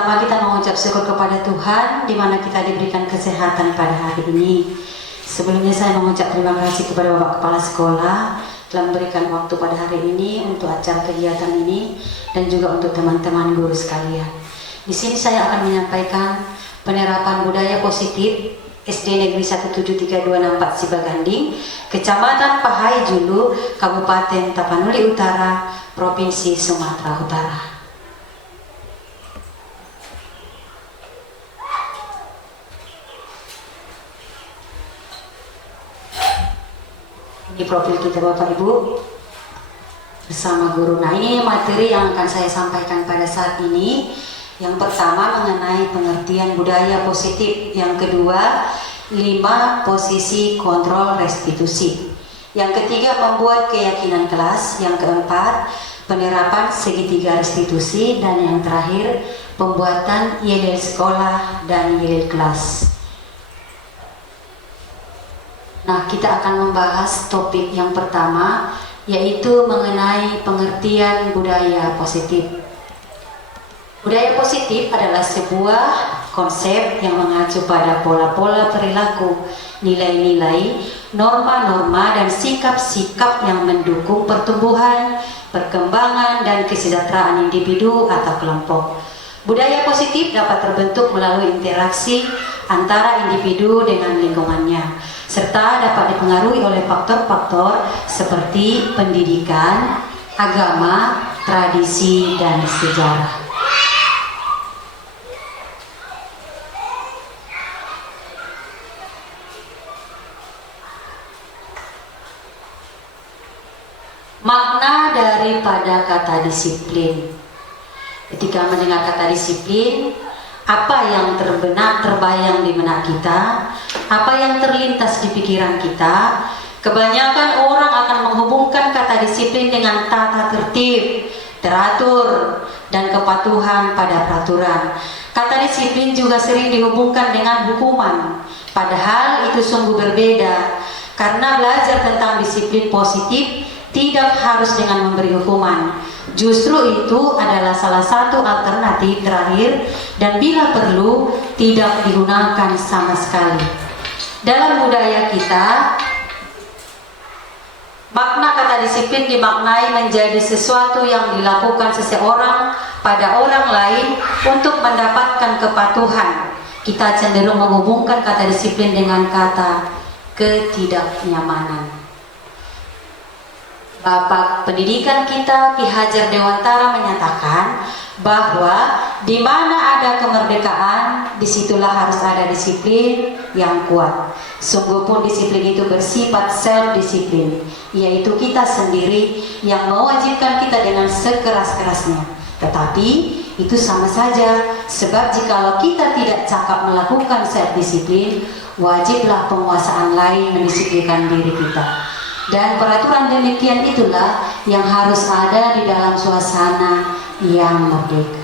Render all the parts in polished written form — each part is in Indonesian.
Pertama kita mengucap syukur kepada Tuhan di mana kita diberikan kesehatan pada hari ini. Sebelumnya saya mengucap terima kasih kepada Bapak Kepala Sekolah telah memberikan waktu pada hari ini untuk acara kegiatan ini dan juga untuk teman-teman guru sekalian. Di sini saya akan menyampaikan penerapan budaya positif SD Negeri 17326 Sibaganding, Kecamatan Pahai Julu, Kabupaten Tapanuli Utara, Provinsi Sumatera Utara. Ini profil kita Bapak Ibu bersama guru. Nah, ini materi yang akan saya sampaikan pada saat ini. Yang pertama mengenai pengertian budaya positif. Yang kedua, 5 posisi kontrol restitusi. Yang ketiga, membuat keyakinan kelas. Yang keempat, penerapan segitiga restitusi. Dan yang terakhir, pembuatan yel sekolah dan yel kelas. Nah, kita akan membahas topik yang pertama, yaitu mengenai pengertian budaya positif. Budaya positif adalah sebuah konsep yang mengacu pada pola-pola perilaku, nilai-nilai, norma-norma, dan sikap-sikap yang mendukung pertumbuhan, perkembangan, dan kesejahteraan individu atau kelompok. Budaya positif dapat terbentuk melalui interaksi antara individu dengan lingkungannya, serta dapat dipengaruhi oleh faktor-faktor seperti pendidikan, agama, tradisi, dan sejarah. Makna daripada kata disiplin. Ketika mendengar kata disiplin, apa yang terbayang di benak kita, apa yang terlintas di pikiran kita? Kebanyakan orang akan menghubungkan kata disiplin dengan tata tertib, teratur, dan kepatuhan pada peraturan. Kata disiplin juga sering dihubungkan dengan hukuman, padahal itu sungguh berbeda. Karena belajar tentang disiplin positif tidak harus dengan memberi hukuman. Justru itu adalah salah satu alternatif terakhir dan bila perlu tidak digunakan sama sekali. Dalam budaya kita, makna kata disiplin dimaknai menjadi sesuatu yang dilakukan seseorang pada orang lain untuk mendapatkan kepatuhan. Kita cenderung menghubungkan kata disiplin dengan kata ketidaknyamanan. Bapak Pendidikan kita Ki Hajar Dewantara menyatakan bahwa di mana ada kemerdekaan, disitulah harus ada disiplin yang kuat. Sungguh pun disiplin itu bersifat self-disiplin, yaitu kita sendiri yang mewajibkan kita dengan sekeras-kerasnya. Tetapi itu sama saja, sebab jikalau kita tidak cakap melakukan self-disiplin, wajiblah penguasaan lain mendisiplinkan diri kita. Dan peraturan demikian itulah yang harus ada di dalam suasana yang merdeka.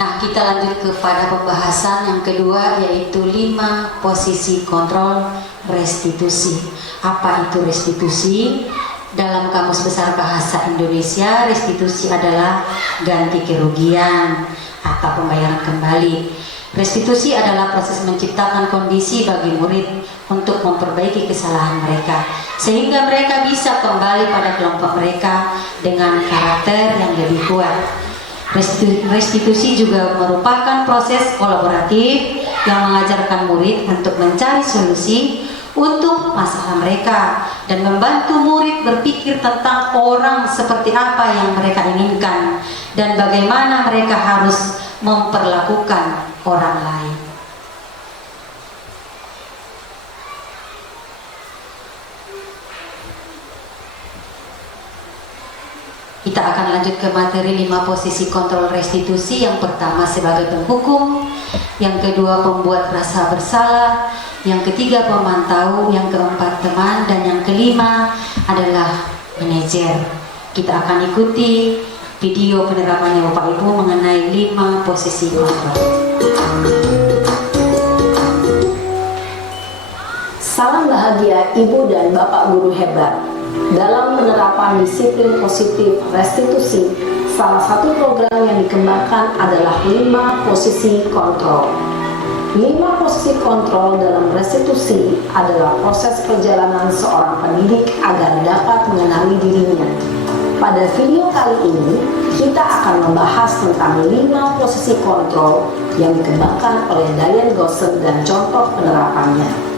Nah, kita lanjut kepada pembahasan yang kedua, yaitu 5 posisi kontrol restitusi. Apa itu restitusi? Dalam Kamus Besar Bahasa Indonesia, restitusi adalah ganti kerugian atau pembayaran kembali. Restitusi adalah proses menciptakan kondisi bagi murid untuk memperbaiki kesalahan mereka, sehingga mereka bisa kembali pada kelompok mereka dengan karakter yang lebih kuat. Restitusi juga merupakan proses kolaboratif yang mengajarkan murid untuk mencari solusi untuk masalah mereka dan membantu murid berpikir tentang orang seperti apa yang mereka inginkan dan bagaimana mereka harus memperlakukan orang lain. Kita akan lanjut ke materi 5 posisi kontrol restitusi. Yang pertama sebagai penghukum, yang kedua pembuat rasa bersalah, yang ketiga pemantau, yang keempat teman, dan yang kelima adalah manajer. Kita akan ikuti video penerapannya Bapak Ibu mengenai 5 posisi kontrol. Salam bahagia Ibu dan Bapak guru hebat. Dalam penerapan disiplin positif restitusi, salah satu program yang dikembangkan adalah 5 posisi kontrol. 5 posisi kontrol dalam restitusi adalah proses perjalanan seorang pendidik agar dapat mengenali dirinya. Pada video kali ini, kita akan membahas tentang 5 posisi kontrol yang dikembangkan oleh Diane Goshen dan contoh penerapannya.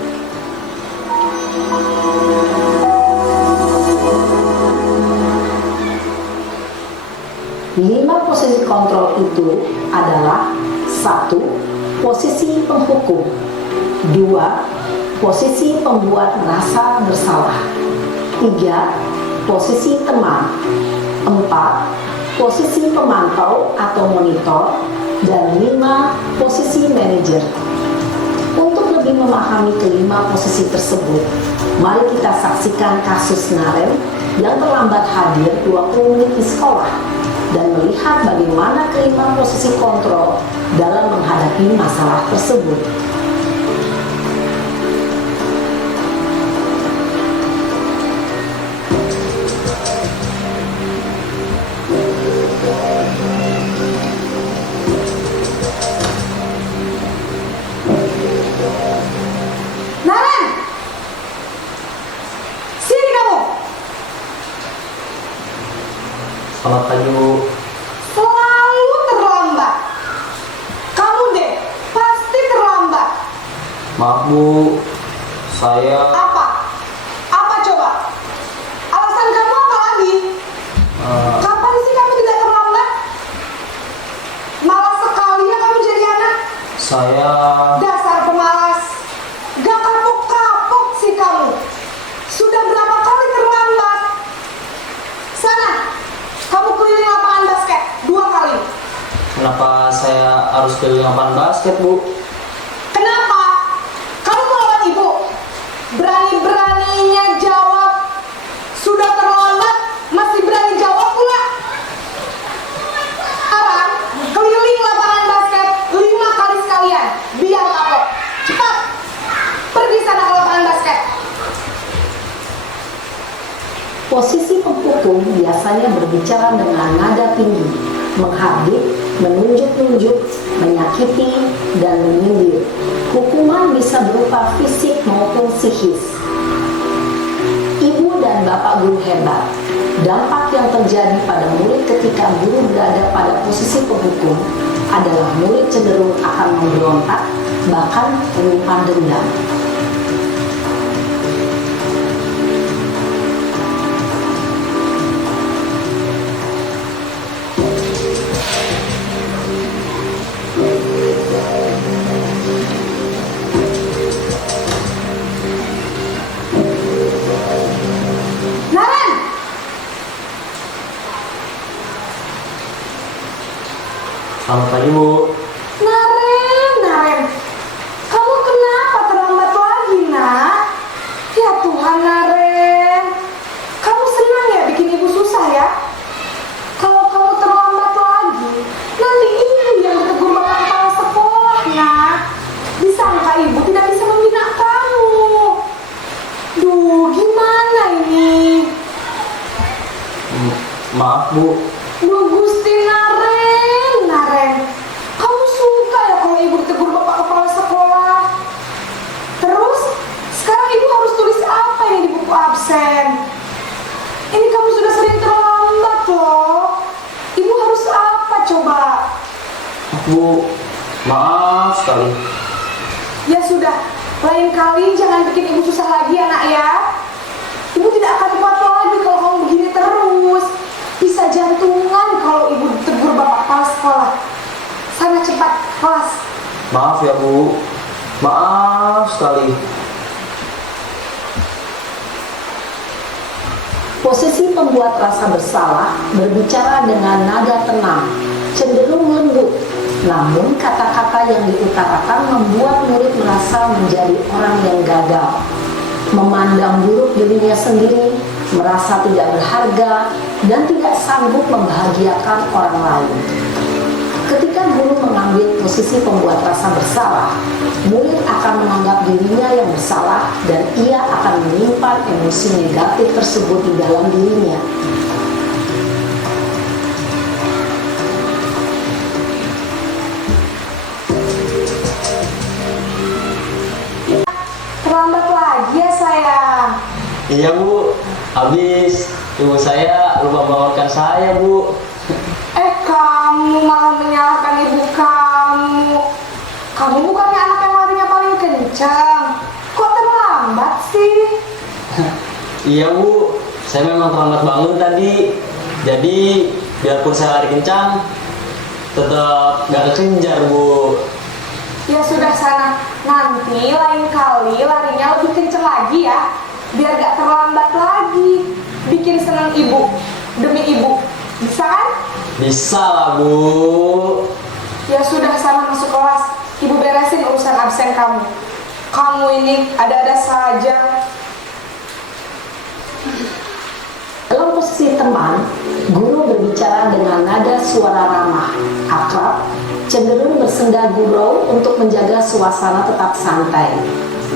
Lima posisi kontrol itu adalah: 1. Posisi penghukum. 2. Posisi pembuat merasa bersalah. 3. Posisi teman. 4. Posisi pemantau atau monitor. Dan 5. Posisi manajer. Untuk lebih memahami kelima posisi tersebut, mari kita saksikan kasus Naren yang terlambat hadir 20 menit di sekolah dan melihat bagaimana kelima posisi kontrol dalam menghadapi masalah tersebut. Naren! Sini kamu! Selamat pagi, Bu. Selalu terlambat. Kamu deh, pasti terlambat. Maaf, Bu. Saya Apa? Apa coba? Alasan kamu apa lagi? Kapan sih kamu tidak terlambat? Malas sekali ya kamu jadi anak. saya Dasar pemalas. Gak kapok-kapok sih kamu. Sudah berapa kali terlambat? Sana, kamu keliling lapangan basket 2 kali. kenapa saya harus keliling lapangan basket, Bu? Kenapa? Kamu melawan ibu. Berani-beraninya jawab. Sudah terlambat, masih berani jawab pula. Sekarang, keliling lapangan basket 5 kali sekalian. Biar kapok. Cepat. Pergi sana ke lapangan basket. Posisi penghukum biasanya berbicara dengan nada tinggi, menghardik, menunjuk-nunjuk, menyakiti, dan menyindir. Hukuman bisa berupa fisik maupun psikis. Ibu dan bapak guru hebat. Dampak yang terjadi pada murid ketika guru berada pada posisi penghukum adalah murid cenderung akan memberontak, bahkan menyimpan dendam. Naren! Selamat pagi, Bu. Naren. Kamu kenapa terlambat lagi, nak? Ya Tuhan, Naren. Kamu senang ya bikin ibu susah ya? Kalau kamu terlambat lagi, nanti ibu yang bertegur bapak kepala sekolah, nak. Disangka ibu tidak bisa membina kamu. Duh, gimana ini? Maaf, Bu. Duh, Gusti Naren. Kamu suka ya kalau ibu ditegur bapak kepala sekolah? Terus, sekarang ibu harus tulis apa ini di buku absen? Ini kamu sudah sering terlambat loh. Ibu harus apa coba? Bu, maaf sekali. Ya sudah, lain kali jangan bikin ibu susah lagi ya nak ya. Ibu tidak akan kuat lagi kalau kamu begini terus. Bisa jantungan kalau ibu ditegur bapak kepala sekolah. Sana cepat kelas. Maaf ya, Bu. Maaf sekali. Posisi pembuat rasa bersalah berbicara dengan nada tenang, cenderung lembut. Namun kata-kata yang diutarakan membuat murid merasa menjadi orang yang gagal, memandang buruk dirinya sendiri, merasa tidak berharga, dan tidak sanggup membahagiakan orang lain. Ketika guru mengambil posisi pembuat rasa bersalah, murid akan menganggap dirinya yang bersalah dan ia akan menyimpan emosi negatif tersebut di dalam dirinya. Terlambat lagi ya sayang. Iya Bu, habis ibu saya lupa bangunkan saya Bu. Kamu malah menyalahkan ibu kamu. Kamu bukannya anak yang larinya paling kencang. Kok terlambat sih? Iya Bu, saya memang terlambat bangun tadi. Jadi biarpun saya lari kencang, tetap gak kekejar Bu. Ya sudah sana, nanti lain kali larinya lebih kencang lagi ya. Biar gak terlambat lagi. Bikin senang ibu, demi ibu. Bisa kan? Bisa lah Bu. Ya sudah sana masuk kelas. Ibu beresin urusan absen kamu. Kamu ini ada-ada saja. Dalam posisi teman, guru berbicara dengan nada suara ramah, akrab, cenderung bersenda gurau untuk menjaga suasana tetap santai.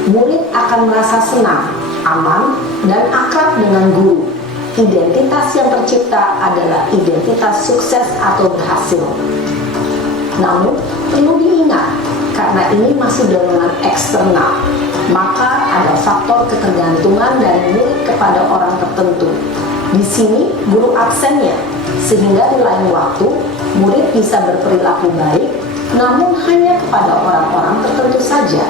Murid akan merasa senang, aman, dan akrab dengan guru. Identitas yang tercipta adalah identitas sukses atau berhasil. Namun, perlu diingat, karena ini masih dorongan eksternal, maka ada faktor ketergantungan dari murid kepada orang tertentu. Di sini, guru absennya, sehingga di lain waktu, murid bisa berperilaku baik, namun hanya kepada orang-orang tertentu saja.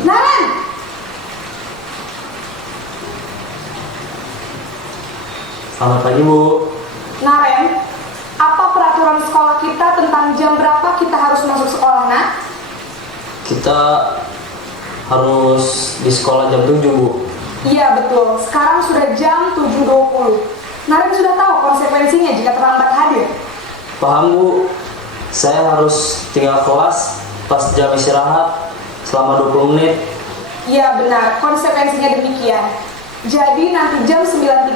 Naren! Selamat pagi Bu. Naren, apa peraturan sekolah kita tentang jam berapa kita harus masuk sekolah, nak? Kita harus di sekolah jam 7 Bu. Iya betul, sekarang sudah jam 7.20. Naren sudah tahu konsekuensinya jika terlambat hadir. Paham Bu, saya harus tinggal kelas pas jam istirahat selama 20 menit. Iya benar, konsekuensinya demikian. Jadi nanti jam 9.30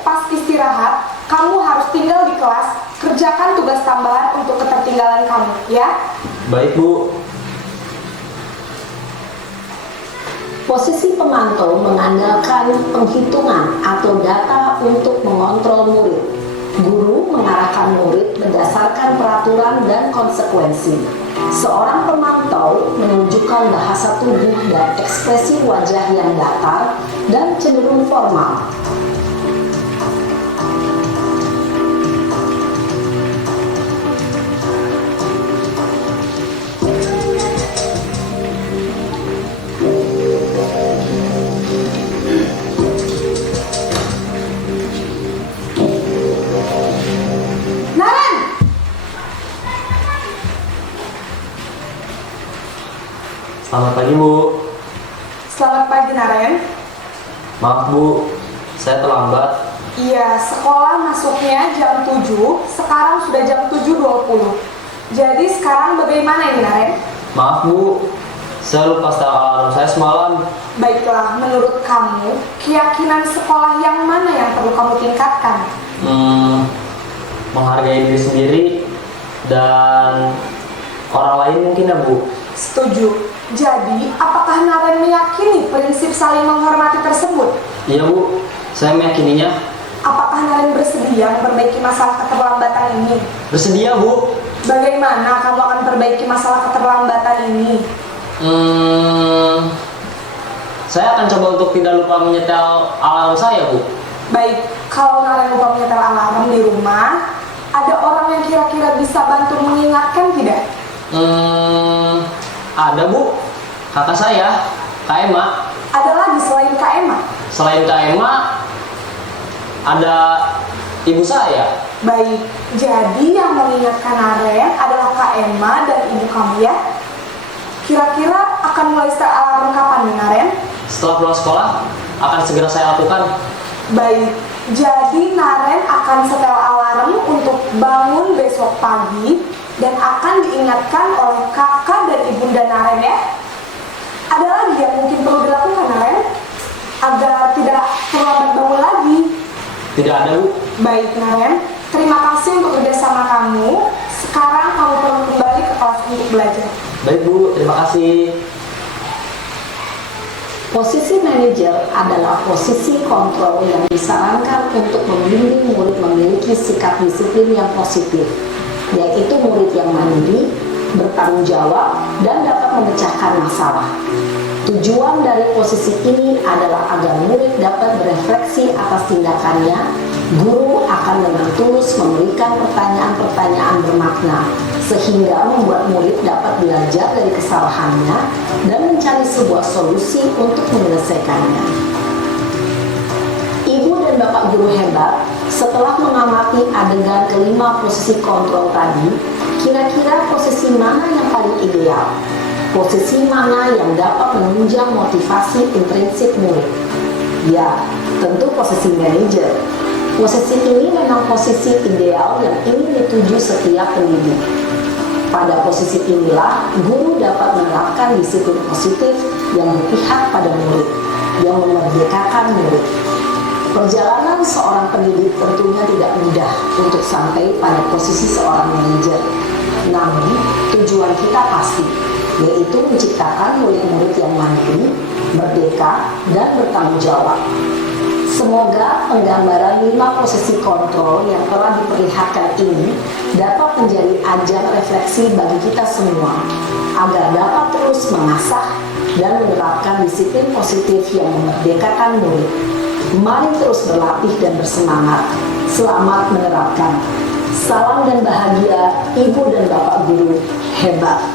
pas istirahat, kamu harus tinggal di kelas, kerjakan tugas tambahan untuk ketertinggalan kamu, ya? Baik Bu. Posisi pemantau mengandalkan penghitungan atau data untuk mengontrol murid. Guru mengarahkan murid berdasarkan peraturan dan konsekuensi. Seorang pemantau menunjukkan bahasa tubuh dan ekspresi wajah yang datar dan cenderung formal. Naren! Selamat pagi Bu. Selamat pagi Naren. Maaf Bu, saya terlambat. Iya, sekolah masuknya jam 7, sekarang sudah jam 7.20. Jadi sekarang bagaimana ini Naren? Maaf Bu, saya lupa setel alarm saya semalam. Baiklah, menurut kamu, keyakinan sekolah yang mana yang perlu kamu tingkatkan? Menghargai diri sendiri dan orang lain mungkin ya Bu. Setuju. Jadi, apakah Naren meyakini prinsip saling menghormati tersebut? Iya Bu, saya meyakininya. Apakah Naren bersedia memperbaiki masalah keterlambatan ini? Bersedia Bu. Bagaimana kamu akan perbaiki masalah keterlambatan ini? Saya akan coba untuk tidak lupa menyetel alarm saya Bu. Baik, kalau Naren lupa menyetel alarm di rumah, ada orang yang kira-kira bisa bantu mengingatkan tidak? Ada Bu, kakak saya, Kak Emma. Ada lagi selain Kak Emma? Selain Kak Emma, ada ibu saya. Baik, jadi yang mengingatkan Naren adalah Kak Emma dan ibu kamu ya? Kira-kira akan mulai setel alarm kapan nih Naren? Setelah pulang sekolah, akan segera saya lakukan. Baik, Jadi Naren akan setel alarm untuk bangun besok pagi dan akan diingatkan oleh kakak dan ibunda Naren ya. Ada lagi yang mungkin perlu dilakukan Naren agar tidak terlambat bangun lagi? Tidak ada, Bu. Baik Naren, terima kasih untuk kerjasama kamu. Sekarang kamu perlu kembali ke kelas untuk belajar. Baik, Bu. Terima kasih. Posisi manajer adalah posisi kontrol yang disarankan untuk membimbing murid memiliki sikap disiplin yang positif, yaitu murid yang mandiri, bertanggung jawab, dan dapat memecahkan masalah. Tujuan dari posisi ini adalah agar murid dapat berefleksi atas tindakannya. Guru akan dengan tulus memberikan pertanyaan-pertanyaan bermakna, sehingga membuat murid dapat belajar dari kesalahannya dan mencari sebuah solusi untuk menyelesaikannya. Ibu dan Bapak guru hebat, setelah mengamati adegan kelima posisi kontrol tadi, kira-kira posisi mana yang paling ideal? Posisi mana yang dapat menunjang motivasi intrinsik murid? Ya, tentu posisi manajer. Posisi ini memang posisi ideal yang ingin dituju setiap pendidik. Pada posisi inilah, guru dapat menerapkan disiplin positif yang berpihak pada murid, yang memerdekakan murid. Perjalanan seorang pendidik tentunya tidak mudah untuk sampai pada posisi seorang manajer. Namun, tujuan kita pasti, yaitu menciptakan murid-murid yang mandiri, merdeka, dan bertanggung jawab. Semoga penggambaran 5 posisi kontrol yang telah diperlihatkan ini dapat menjadi ajang refleksi bagi kita semua, agar dapat terus mengasah dan menerapkan disiplin positif yang memerdekakan murid. Mari terus berlatih dan bersemangat. Selamat menerapkan. Salam dan bahagia Ibu dan Bapak guru hebat.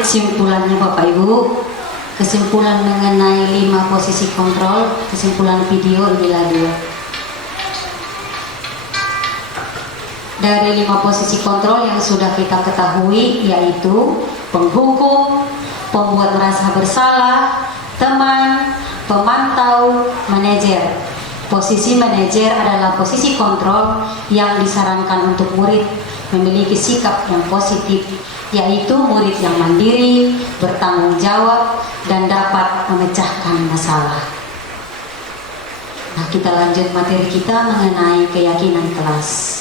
Kesimpulannya Bapak Ibu, kesimpulan mengenai 5 posisi kontrol, kesimpulan video inilah dia. Dari 5 posisi kontrol yang sudah kita ketahui, yaitu penghukum, pembuat merasa bersalah, teman, pemantau, manajer. Posisi manajer adalah posisi kontrol yang disarankan untuk murid memiliki sikap yang positif, yaitu murid yang mandiri, bertanggung jawab, dan dapat memecahkan masalah. Nah, kita lanjut materi kita mengenai keyakinan kelas.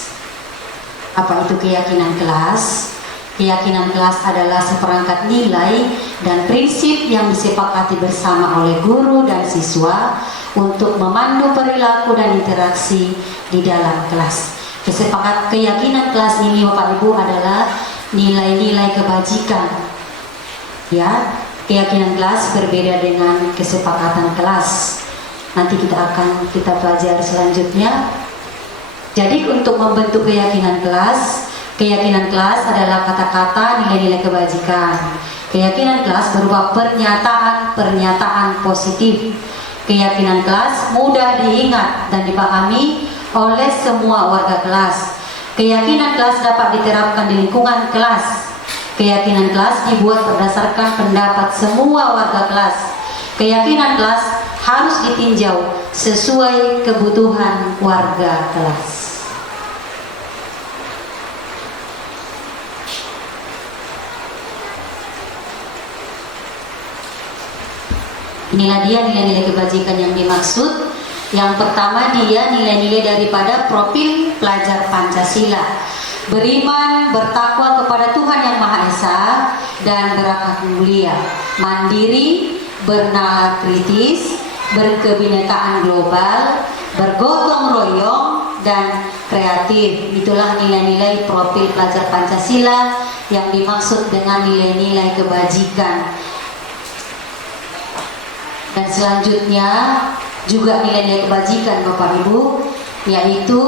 Apa itu keyakinan kelas? Keyakinan kelas adalah seperangkat nilai dan prinsip yang disepakati bersama oleh guru dan siswa untuk memandu perilaku dan interaksi di dalam kelas. Keyakinan kelas ini Bapak Ibu adalah nilai-nilai kebajikan. Ya, keyakinan kelas berbeda dengan kesepakatan kelas. Nanti kita pelajari selanjutnya. Jadi untuk membentuk keyakinan kelas adalah kata-kata nilai-nilai kebajikan. Keyakinan kelas berupa pernyataan positif. Keyakinan kelas mudah diingat dan dipahami oleh semua warga kelas. Keyakinan kelas dapat diterapkan di lingkungan kelas. Keyakinan kelas dibuat berdasarkan pendapat semua warga kelas. Keyakinan kelas harus ditinjau sesuai kebutuhan warga kelas. Inilah dia nilai-nilai kebajikan yang dimaksud. Yang pertama, dia nilai-nilai daripada profil pelajar Pancasila. Beriman, bertakwa kepada Tuhan Yang Maha Esa, dan berakhlak mulia. Mandiri, bernalar kritis, berkebinekaan global, bergotong royong, dan kreatif. Itulah nilai-nilai profil pelajar Pancasila yang dimaksud dengan nilai-nilai kebajikan. Dan selanjutnya juga nilai-nilai kebajikan Bapak Ibu, yaitu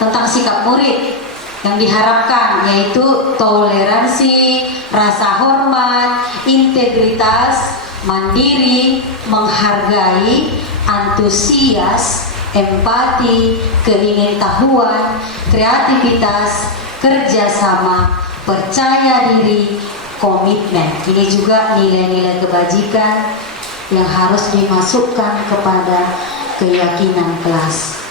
tentang sikap murid yang diharapkan, yaitu toleransi, rasa hormat, integritas, mandiri, menghargai, antusias, empati, keingintahuan, kreativitas, kerjasama, percaya diri, komitmen. Ini juga nilai-nilai kebajikan yang harus dimasukkan kepada keyakinan kelas.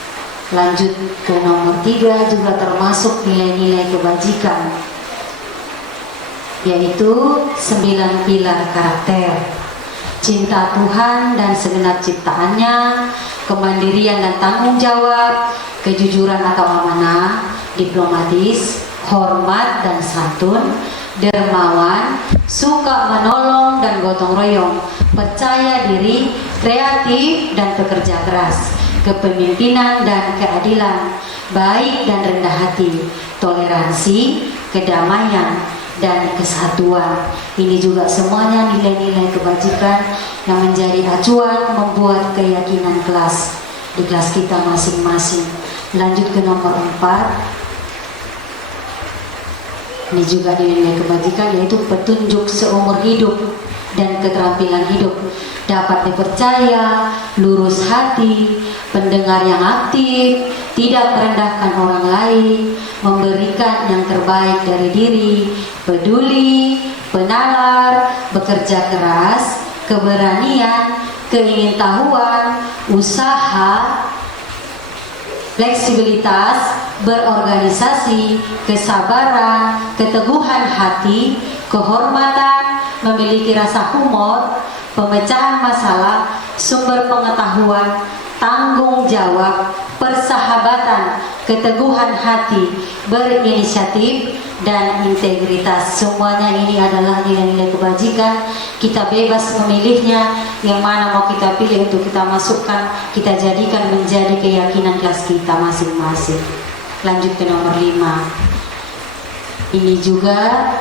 Lanjut ke nomor 3 juga termasuk nilai-nilai kebajikan, yaitu 9 pilar karakter: cinta Tuhan dan segenap ciptaannya, kemandirian dan tanggung jawab, kejujuran atau amanah, diplomatis, hormat dan santun, dermawan, suka menolong dan gotong royong, percaya diri, kreatif dan pekerja keras, kepemimpinan dan keadilan, baik dan rendah hati, toleransi, kedamaian, dan kesatuan. Ini juga semuanya nilai-nilai kebajikan yang menjadi acuan membuat keyakinan kelas di kelas kita masing-masing. Lanjut ke nomor 4. Ini juga nilai-nilai kebajikan, yaitu petunjuk seumur hidup dan keterampilan hidup, dapat dipercaya, lurus hati, pendengar yang aktif, tidak merendahkan orang lain, memberikan yang terbaik dari diri, peduli, penalar, bekerja keras, keberanian, keingintahuan, usaha, fleksibilitas, berorganisasi, kesabaran, keteguhan hati, kehormatan, memiliki rasa humor, pemecahan masalah, sumber pengetahuan, tanggung jawab, persahabatan, keteguhan hati, berinisiatif, dan integritas. Semuanya ini adalah nilai-nilai kebajikan. Kita bebas memilihnya, yang mana mau kita pilih untuk kita masukkan, kita jadikan menjadi keyakinan kelas kita masing-masing. Lanjut ke nomor 5. Ini juga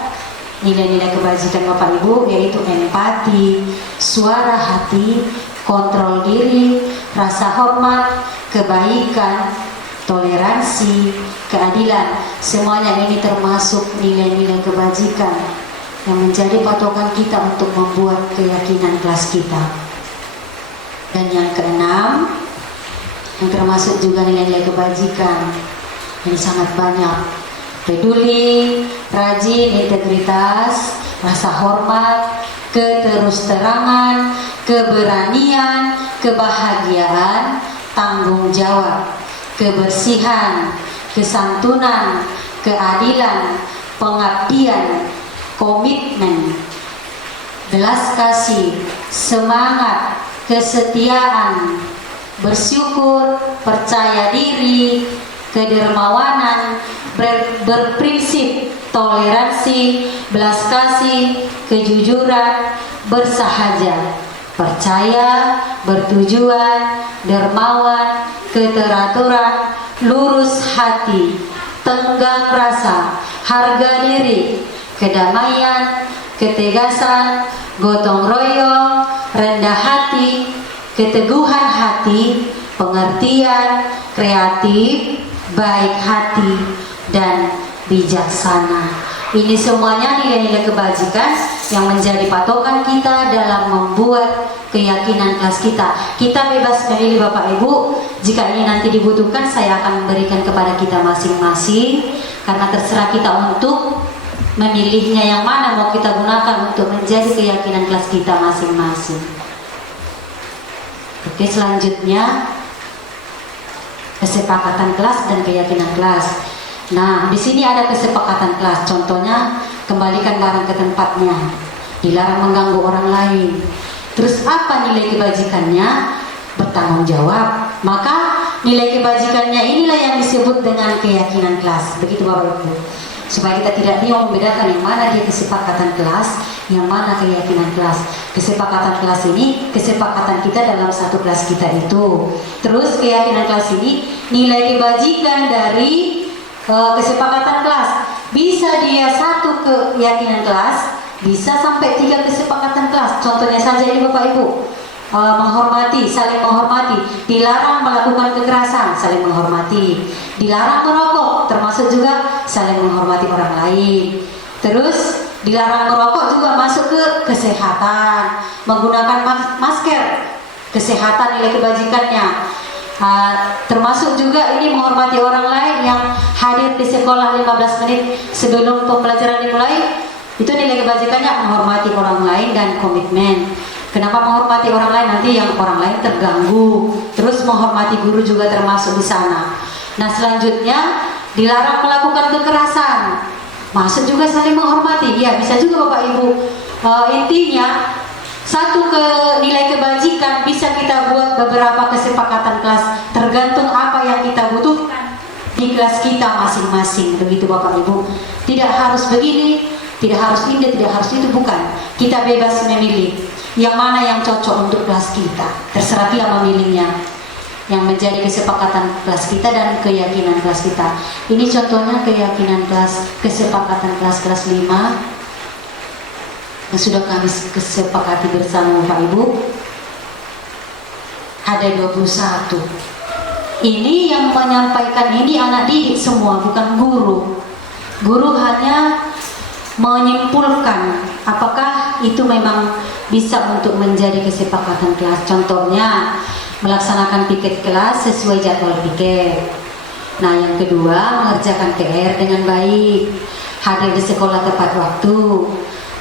nilai-nilai kebajikan Bapak Ibu, yaitu empati, suara hati, kontrol diri, rasa hormat, kebaikan, toleransi, keadilan. Semuanya ini termasuk nilai-nilai kebajikan yang menjadi patokan kita untuk membuat keyakinan kelas kita. Dan yang keenam, yang termasuk juga nilai-nilai kebajikan, ini sangat banyak: peduli, rajin, integritas, rasa hormat, keterus-terangan, keberanian, kebahagiaan, tanggung jawab, kebersihan, kesantunan, keadilan, pengabdian, komitmen, belas kasih, semangat, kesetiaan, bersyukur, percaya diri, kedermawanan, berprinsip, toleransi, belas kasih, kejujuran, bersahaja, percaya, bertujuan, dermawan, keteraturan, lurus hati, tenggang rasa, harga diri, kedamaian, ketegasan, gotong royong, rendah hati, keteguhan hati, pengertian, kreatif, baik hati, dan bijaksana. Ini semuanya nilai-nilai kebajikan yang menjadi patokan kita dalam membuat keyakinan kelas kita. Kita bebas memilih Bapak Ibu. Jika ini nanti dibutuhkan, saya akan memberikan kepada kita masing-masing, karena terserah kita untuk memilihnya yang mana mau kita gunakan untuk menjadi keyakinan kelas kita masing-masing. Oke, selanjutnya kesepakatan kelas dan keyakinan kelas. Nah, di sini ada kesepakatan kelas. Contohnya, kembalikan barang ke tempatnya, dilarang mengganggu orang lain. Terus apa nilai kebajikannya? Bertanggung jawab. Maka nilai kebajikannya inilah yang disebut dengan keyakinan kelas. Begitu Bapak Ibu. Supaya kita tidak bingung membedakan yang mana dia kesepakatan kelas, yang mana keyakinan kelas. Kesepakatan kelas ini kesepakatan kita dalam satu kelas kita itu. Terus keyakinan kelas ini nilai kebajikan dari kesepakatan kelas. Bisa dia satu keyakinan kelas, bisa sampai 3 kesepakatan kelas. Contohnya saja ini Bapak Ibu, menghormati, saling menghormati, dilarang melakukan kekerasan, saling menghormati, dilarang merokok, termasuk juga saling menghormati orang lain. Terus dilarang merokok juga masuk ke kesehatan, menggunakan masker, kesehatan nilai kebajikannya. Termasuk juga ini menghormati orang lain yang hadir di sekolah 15 menit sebelum pembelajaran dimulai. Itu nilai kebajikannya menghormati orang lain dan komitmen. Kenapa menghormati orang lain? Nanti yang orang lain terganggu. Terus menghormati guru juga termasuk di sana. Nah, selanjutnya dilarang melakukan kekerasan. Masuk juga saling menghormati. Ya, bisa juga Bapak Ibu. Intinya satu nilai kebajikan bisa kita buat beberapa kesepakatan kelas tergantung apa yang kita butuhkan di kelas kita masing-masing. Begitu Bapak Ibu. Tidak harus begini, tidak harus ini, tidak harus itu, bukan. Kita bebas memilih yang mana yang cocok untuk kelas kita. Terserah kita memilihnya. Yang menjadi kesepakatan kelas kita dan keyakinan kelas kita. Ini contohnya keyakinan kelas, kesepakatan kelas 5 yang sudah kami kesepakati bersama Bapak Ibu. Ada 21. Ini yang menyampaikan ini anak didik semua, bukan guru. Guru hanya menyimpulkan apakah itu memang bisa untuk menjadi kesepakatan kelas. Contohnya melaksanakan piket kelas sesuai jadwal piket. Nah, yang kedua, mengerjakan PR dengan baik, hadir di sekolah tepat waktu,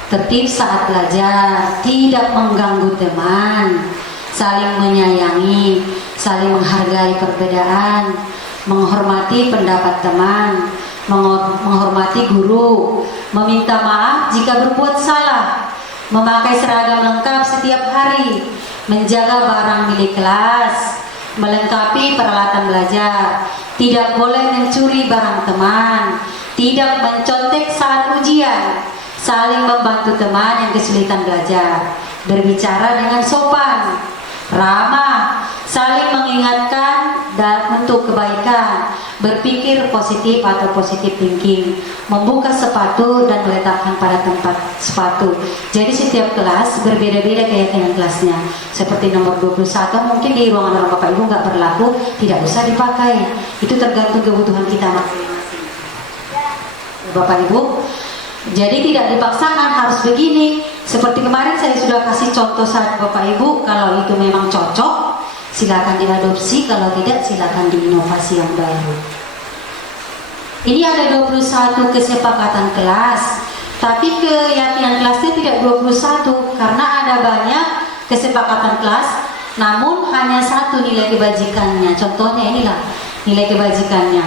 tertib saat belajar, tidak mengganggu teman, saling menyayangi, saling menghargai perbedaan, menghormati pendapat teman, menghormati guru, meminta maaf jika berbuat salah, memakai seragam lengkap setiap hari, menjaga barang milik kelas, melengkapi peralatan belajar, tidak boleh mencuri barang teman, tidak mencontek saat ujian, saling membantu teman yang kesulitan belajar, berbicara dengan sopan, ramah, saling mengingatkan dan untuk kebaikan, berpikir positif atau positive thinking, membuka sepatu dan meletakkan pada tempat sepatu. Jadi setiap kelas berbeda-beda keyakinan kelasnya. Seperti nomor 21 mungkin di ruangan orang Bapak Ibu nggak berlaku, tidak usah dipakai. Itu tergantung kebutuhan kita masing-masing. Bapak Ibu, jadi tidak dipaksakan harus begini. Seperti kemarin saya sudah kasih contoh saat Bapak Ibu, kalau itu memang cocok silakan diadopsi, kalau tidak silakan diinovasi yang baru. Ini ada 21 kesepakatan kelas, tapi keyakinan kelasnya tidak 21 karena ada banyak kesepakatan kelas, namun hanya satu nilai kebajikannya. Contohnya inilah nilai kebajikannya: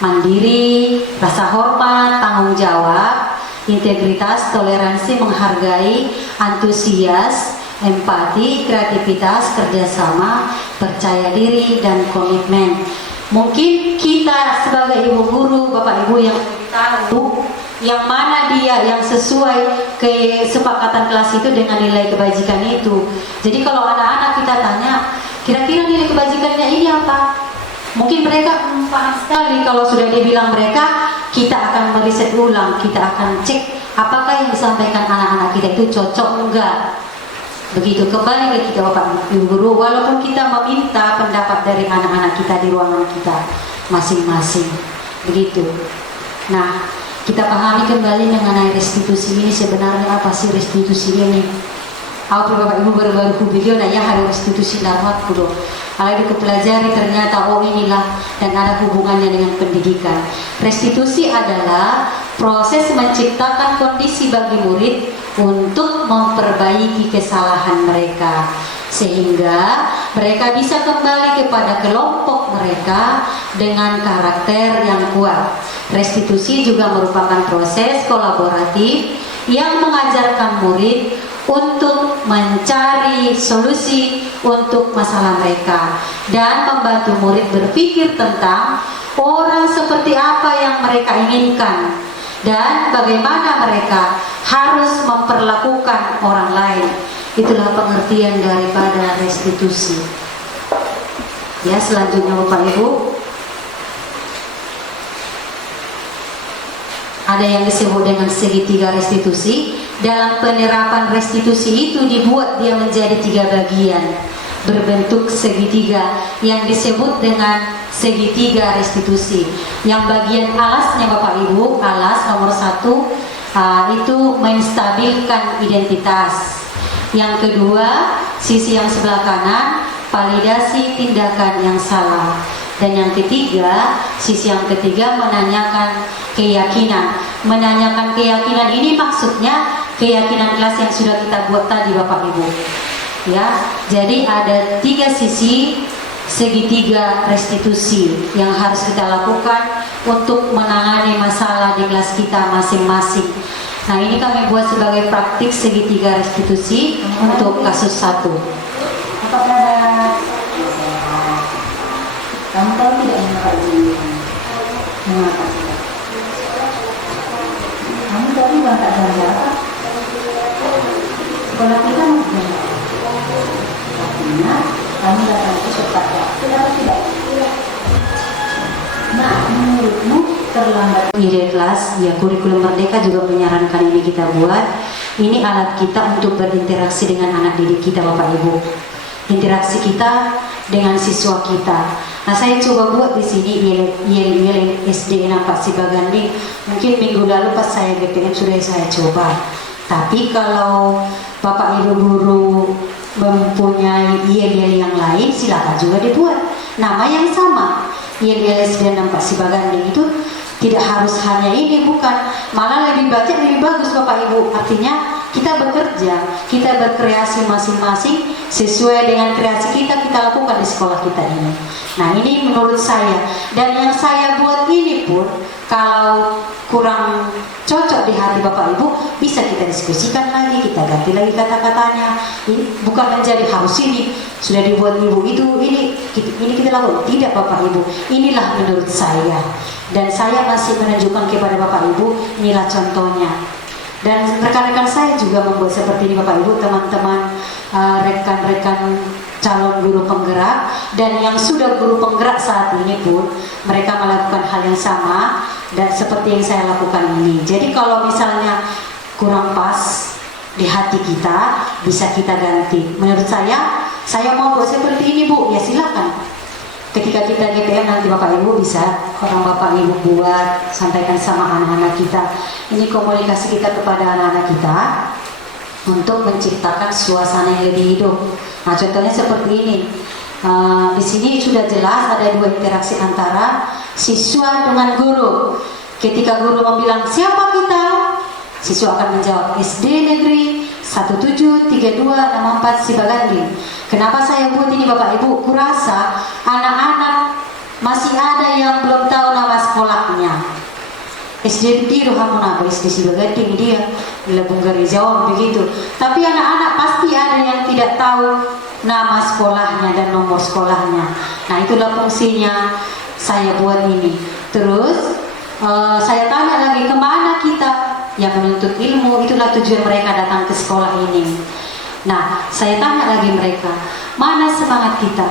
mandiri, rasa hormat, tanggung jawab, integritas, toleransi, menghargai, antusias, empati, kreativitas, kerjasama, percaya diri, dan komitmen. Mungkin kita sebagai ibu guru, bapak ibu yang tahu yang mana dia yang sesuai kesepakatan kelas itu dengan nilai kebajikan itu. Jadi kalau anak-anak kita tanya, kira-kira nilai kebajikannya ini apa? Mungkin mereka paham sekali. Kalau sudah dibilang mereka, kita akan meriset ulang, kita akan cek apakah yang disampaikan anak-anak kita itu cocok enggak. Begitu, kembali ke kita Bapak Ibu Guru, walaupun kita meminta pendapat dari anak-anak kita di ruangan kita masing-masing. Begitu. Nah, kita pahami kembali mengenai restitusi ini. Sebenarnya apa sih restitusi ini? Aku Bapak Ibu baru-baru video nah ya hari restitusi dapat kudo. Kalau dipelajari ternyata oh inilah, dan ada hubungannya dengan pendidikan. Restitusi adalah proses menciptakan kondisi bagi murid untuk memperbaiki kesalahan mereka sehingga mereka bisa kembali kepada kelompok mereka dengan karakter yang kuat. Restitusi juga merupakan proses kolaboratif yang mengajarkan murid untuk mencari solusi untuk masalah mereka dan membantu murid berpikir tentang orang seperti apa yang mereka inginkan dan bagaimana mereka harus memperlakukan orang lain. Itulah pengertian daripada restitusi. Ya, selanjutnya Bapak Ibu, ada yang disebut dengan segitiga restitusi. Dalam penerapan restitusi itu dibuat dia menjadi 3 bagian berbentuk segitiga yang disebut dengan segitiga restitusi. Yang bagian alasnya Bapak Ibu, alas nomor 1 itu menstabilkan identitas. Yang kedua, sisi yang sebelah kanan validasi tindakan yang salah. Dan yang ketiga, sisi yang ketiga menanyakan keyakinan. Menanyakan keyakinan ini maksudnya keyakinan kelas yang sudah kita buat tadi Bapak Ibu. Ya, jadi ada 3 sisi segitiga restitusi yang harus kita lakukan untuk menangani masalah di kelas kita masing-masing. Nah, ini kami buat sebagai praktik segitiga restitusi untuk kasus 1. Apa kabar? Kamu tahu tidak mengapa ini? Mengapa tidak? Kamu tadi berangkat jam berapa? Sekolah kita masih jam berapa? Artinya, kamu datang itu cepat waktu atau tidak? Nah, menurutmu terlambat? Di kelas, ya kurikulum Merdeka juga menyarankan ini kita buat. Ini alat kita untuk berinteraksi dengan anak didik kita Bapak Ibu. Interaksi kita dengan siswa kita. Nah, saya coba buat di sini YL SD Nampak Sibaganding. Mungkin minggu lalu pas saya BPM sudah saya coba. Tapi kalau Bapak Ibu guru mempunyai YL yang lain, silakan juga dibuat. Nama yang sama. YL SD Nampak Sibaganding itu tidak harus hanya ini, bukan. Malah lebih banyak, lebih bagus Bapak Ibu. Artinya kita bekerja, kita berkreasi masing-masing sesuai dengan kreasi kita lakukan di sekolah kita ini. Nah, ini menurut saya. Dan yang saya buat ini pun kalau kurang cocok di hati Bapak Ibu, bisa kita diskusikan lagi, kita ganti lagi kata-katanya. Ini bukan menjadi harus ini sudah dibuat Ibu itu ini kita lakukan. Tidak Bapak Ibu, inilah menurut saya. Dan saya masih menunjukkan kepada Bapak Ibu, inilah contohnya. Dan rekan-rekan saya juga membuat seperti ini Bapak Ibu, teman-teman rekan-rekan calon guru penggerak dan yang sudah guru penggerak saat ini pun mereka melakukan hal yang sama dan seperti yang saya lakukan ini. Jadi kalau misalnya kurang pas di hati kita, bisa kita ganti. Menurut saya mau buat seperti ini Bu, ya silakan. Ketika kita GPM nanti Bapak Ibu bisa orang Bapak Ibu buat sampaikan sama anak-anak kita. Ini komunikasi kita kepada anak-anak kita untuk menciptakan suasana yang lebih hidup. Nah, contohnya seperti ini. Di sini sudah jelas ada 2 interaksi antara siswa dengan guru. Ketika guru membilang siapa kita, siswa akan menjawab SD Negeri 173264 Sibaganding. Kenapa saya buat ini Bapak Ibu? Kurasa anak-anak masih ada yang belum tahu nama sekolahnya. SD di Rohamunaba, SD Sibaganding dia Labung Garizawang begitu. Tapi anak-anak pasti ada yang tidak tahu nama sekolahnya dan nomor sekolahnya. Nah, itulah fungsinya saya buat ini. Terus saya tanya lagi, kemana kita yang menuntut ilmu? Itulah tujuan mereka datang ke sekolah ini. Nah, saya tanya lagi mereka, mana semangat kita?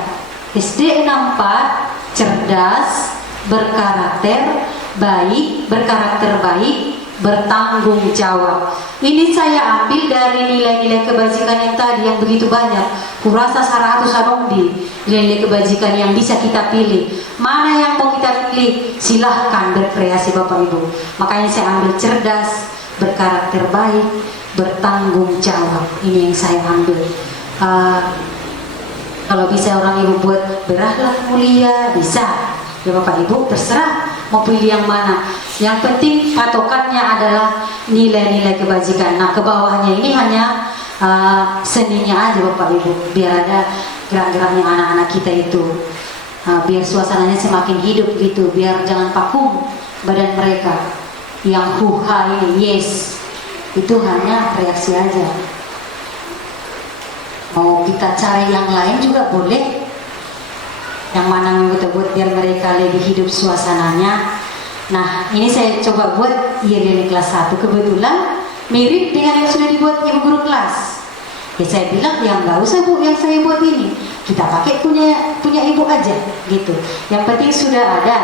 SD 64 cerdas, berkarakter baik, bertanggung jawab. Ini saya ambil dari nilai-nilai kebajikan yang tadi yang begitu banyak. Kurasa 100 anombi nilai-nilai kebajikan yang bisa kita pilih. Mana yang mau kita pilih? Silahkan berkreasi Bapak Ibu. Makanya saya ambil cerdas, berkarakter baik, bertanggung jawab. Ini yang saya ambil. Kalau bisa orang Ibu buat berakhlak mulia, bisa. Ya Bapak Ibu terserah mau pilih yang mana. Yang penting patokannya adalah nilai-nilai kebajikan. Nah, ke bawahnya ini hanya seninya aja Bapak Ibu, biar ada gerak-geraknya anak-anak kita itu, biar suasananya semakin hidup gitu, biar jangan vakum badan mereka yang huha ini. Yes, itu hanya reaksi aja. Mau kita cari yang lain juga boleh, yang mana yang kita buat biar mereka lebih hidup suasananya. Nah, ini saya coba buat YL kelas 1. Kebetulan mirip dengan yang sudah dibuat ibu guru kelas. Ya saya bilang, ya nggak usah Bu yang saya buat ini, kita pakai punya ibu aja gitu. Yang penting sudah ada.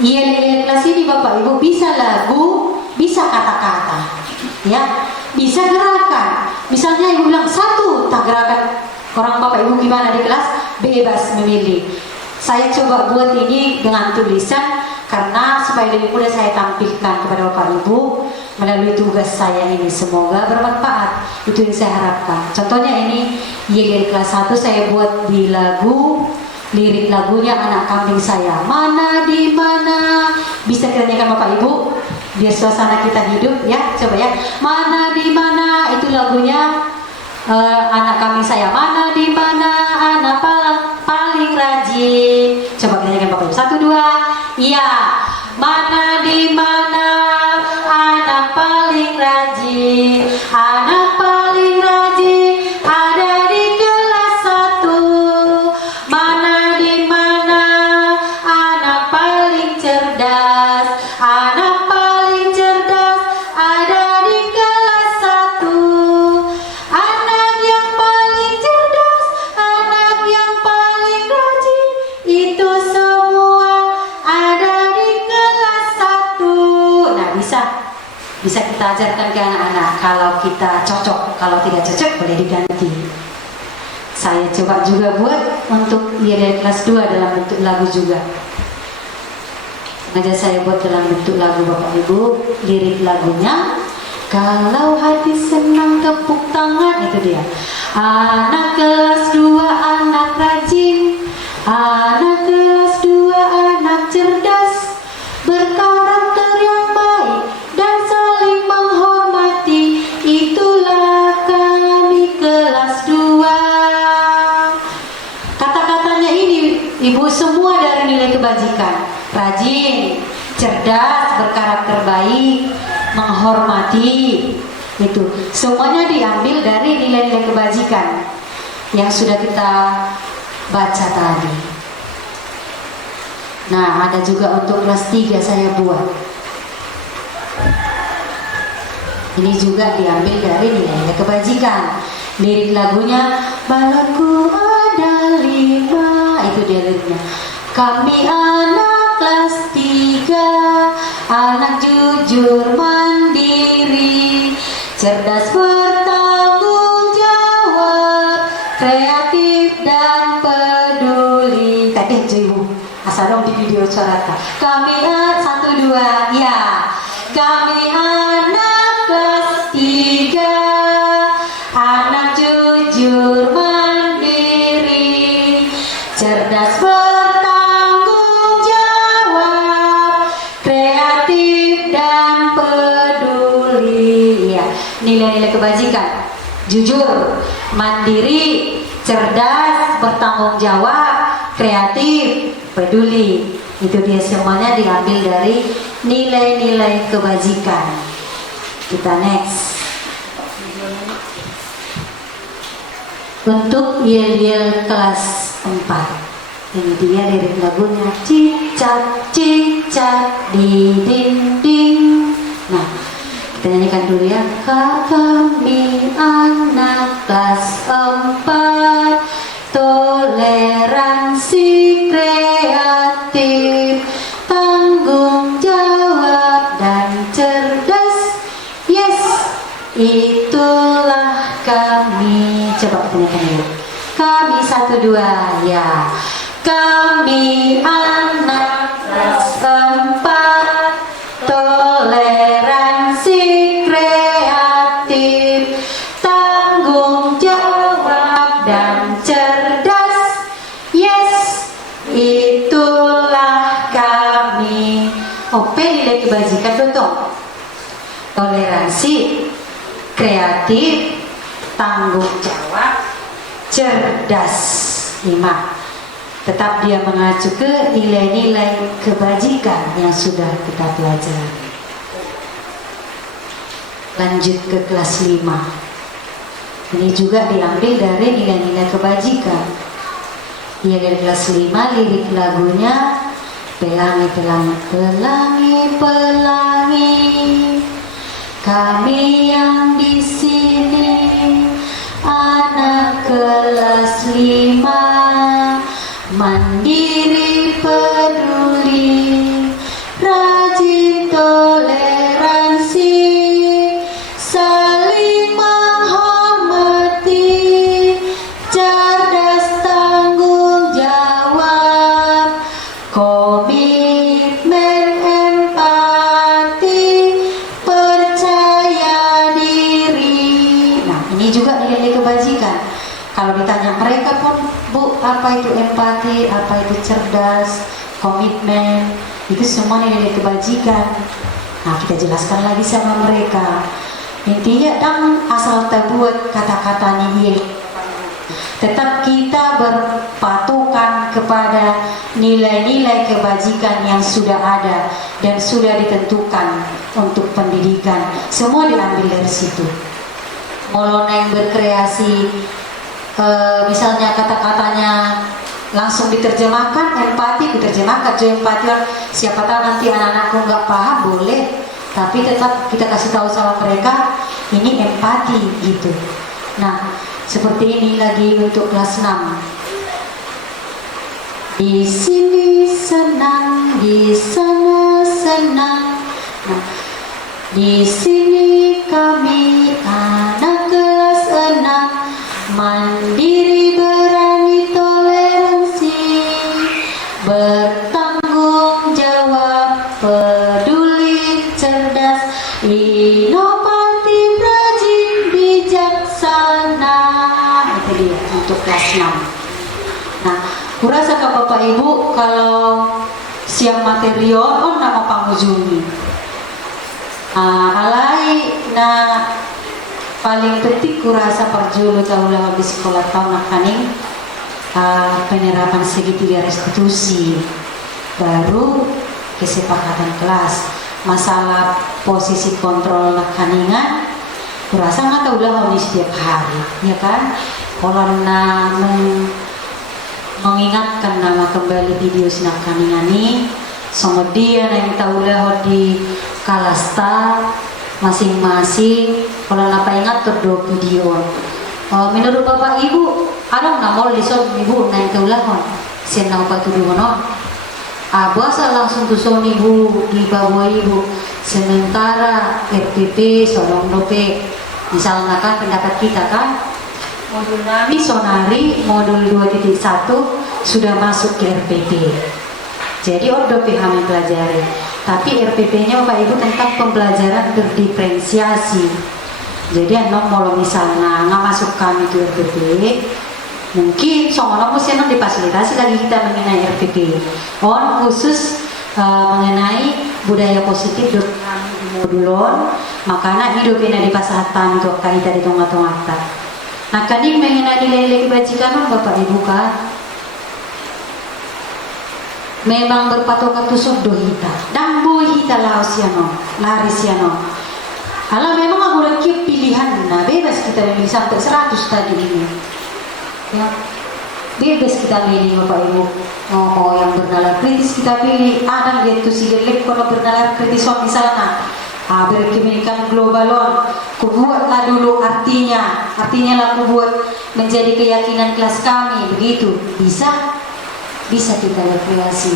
YL kelas ini Bapak Ibu bisa lagu, bisa kata-kata, ya, bisa gerakan. Misalnya ibu bilang 1, tak gerakan orang Bapak Ibu gimana di kelas, bebas memilih. Saya coba buat ini dengan tulisan karena supaya lebih mudah saya tampilkan kepada Bapak Ibu melalui tugas saya ini. Semoga bermanfaat, itu yang saya harapkan. Contohnya ini YL kelas 1 saya buat buat di lagu, lirik lagunya Anak Kambing Saya. Mana di mana? Bisa kita nyanyikan Bapak Ibu? Biar suasana kita hidup ya, coba ya. Mana di mana? Itu lagunya Anak Kambing Saya. Mana di mana anak paling rajin? Coba kita nyanyikan Bapak Ibu. 1, 2. Iya. Mana di mana anak paling rajin? Anak paling rajin ada di kelas 1. Mana di mana anak paling cerdas? Anak paling cerdas ada di kelas 1. Anak yang paling cerdas, anak yang paling rajin, itu semua ada di kelas 1. Nah, bisa kita ajarkan ke anak-anak. Kalau kita cocok, kalau tidak cocok boleh diganti. Saya coba juga buat untuk ILL kelas 2 dalam bentuk lagu juga. Sengaja saya buat dalam bentuk lagu Bapak Ibu. Lirik lagunya, kalau hati senang tepuk tangan, itu dia. Anak kelas 2 anak rajin, anak kelas 2 anak cerdas, berkarakter yang baik dan saling menghormati, itulah kami kelas 2. Kata-katanya ini Ibu semua dari nilai kebajikan. Rajin, cerdas, berkarakter baik, menghormati. Itu semuanya diambil dari nilai-nilai kebajikan yang sudah kita baca tadi. Nah, ada juga untuk kelas 3 saya buat. Ini juga diambil dari nilai-nilai kebajikan. Lirik lagunya, balonku ada 5. Itu dia liriknya. Kami anak kelas 3, anak jujur mandiri, cerdas bertanggung jawab, kreatif dan peduli. Tadi Ibu asal dong di video suara. Kami anak 1, 2, ya. Kami anak kelas 3, anak jujur mandiri, cerdas bertanggung jawab, kreatif dan peduli. Ya, nilai-nilai kebajikan. Jujur, mandiri, cerdas, bertanggung jawab, kreatif, peduli. Itu dia semuanya diambil dari nilai-nilai kebajikan. Kita next. Untuk yel-yel kelas 4. Ini dia lirik lagunya, cicak cicak di dinding. Nah, kita nyanyikan dulu ya. Kami anak kelas 4, toleransi, kreatif, tanggung jawab dan cerdas. Yes, itulah kami. Coba kita nyanyikan dulu. Kami 1, 2, ya. Kami anak kelas 4, toleransi, kreatif, tanggung jawab dan cerdas. Yes, itulah kami. OP nilai kebajikan contoh. Toleransi, kreatif, tanggung jawab, cerdas. 5. Tetap dia mengacu ke nilai-nilai kebajikan yang sudah kita pelajari. Lanjut ke kelas 5. Ini juga diambil dari nilai-nilai kebajikan. Ya, dari kelas 5 lirik lagunya, pelangi, pelangi, pelangi, pelangi, kami yang di sini anak kelas 5, mandiri, peduli, rajin, toleransi, saling menghormati, cerdas, tanggung jawab, komitmen, empati, percaya diri. Nah, ini juga nilai kebajikan. Kalau ditanya mereka pun, Bu, apa itu empati, apa itu cerdas, komitmen, itu semua nilai kebajikan. Nah, kita jelaskan lagi sama mereka. Intinya dan asal terbuat kata-kata ini, tetap kita berpatokan kepada nilai-nilai kebajikan yang sudah ada dan sudah ditentukan untuk pendidikan. Semua diambil dari situ. Mulai yang berkreasi, misalnya kata-katanya langsung diterjemahkan, empati diterjemahkan, empati. Siapa tahu nanti anak-anakku nggak paham, boleh. Tapi tetap kita kasih tahu sama mereka, ini empati gitu. Nah, seperti ini lagi untuk kelas 6. Di sini senang, di sana senang. Nah, di sini kami anak kelas 6, mandiri, berani, toleransi, bertanggung jawab, peduli, cerdas, inovatif, rajin, bijaksana. Itu dia untuk kelas 6. Nah, kurasa ke Bapak Ibu kalau siang material on nama pangujungi. Alai na paling penting kurasa perjulu kaulah habis sekolah tahun nakaning penerapan segitiga restitusi, baru kesepakatan kelas. Masalah posisi kontrol nakaningan kurasa nggak tahu lah habis setiap hari, ya kan? Kalau mengingatkan nama kembali video sinakaningan ini, kemudian yang tahu lah di kalasta masing-masing. Kalau napa ingat kedua video. Menurut Bapak Ibu, ada nggak mau lisot Ibu naik ke ulang? Siapa apa tu dulu no? Buasa langsung tu son Ibu di bawah Ibu. Sementara RPP sorong dope. Misalnya kan pendapat kita kan, modul nami sonari modul 2.1 sudah masuk ke RPP. Jadi ordo PH mempelajari, tapi RPP-nya Bapak Ibu tentang pembelajaran berdiferensiasi. Jadi anak kalau misalnya nggak masuk kami ke RPP, mungkin soalnya mesti difasilitasi lagi kita mengenai RPP. Khusus mengenai budaya positif di modulon, makanya hidup ini di pasatan untuk kita di tengah-tengah. Nah, kini mengenai nilai-nilai kebajikan Bapak Ibu kan? Memang berpatokan tusuk dohita dan bohita lausiano larisiano. Kalau memang aku lagi pilihan, nah bebas kita memilih sampai 100 tadi ini, ya bebas kita pilih Bapak Ibu. Mau yang bernalar kritis kita pilih, ada gitu si jelek kalau bernalar kritis misalnya berkeminikan globalon, kubuatlah dulu artinya lah kubuat menjadi keyakinan kelas kami, begitu bisa kita rekreasi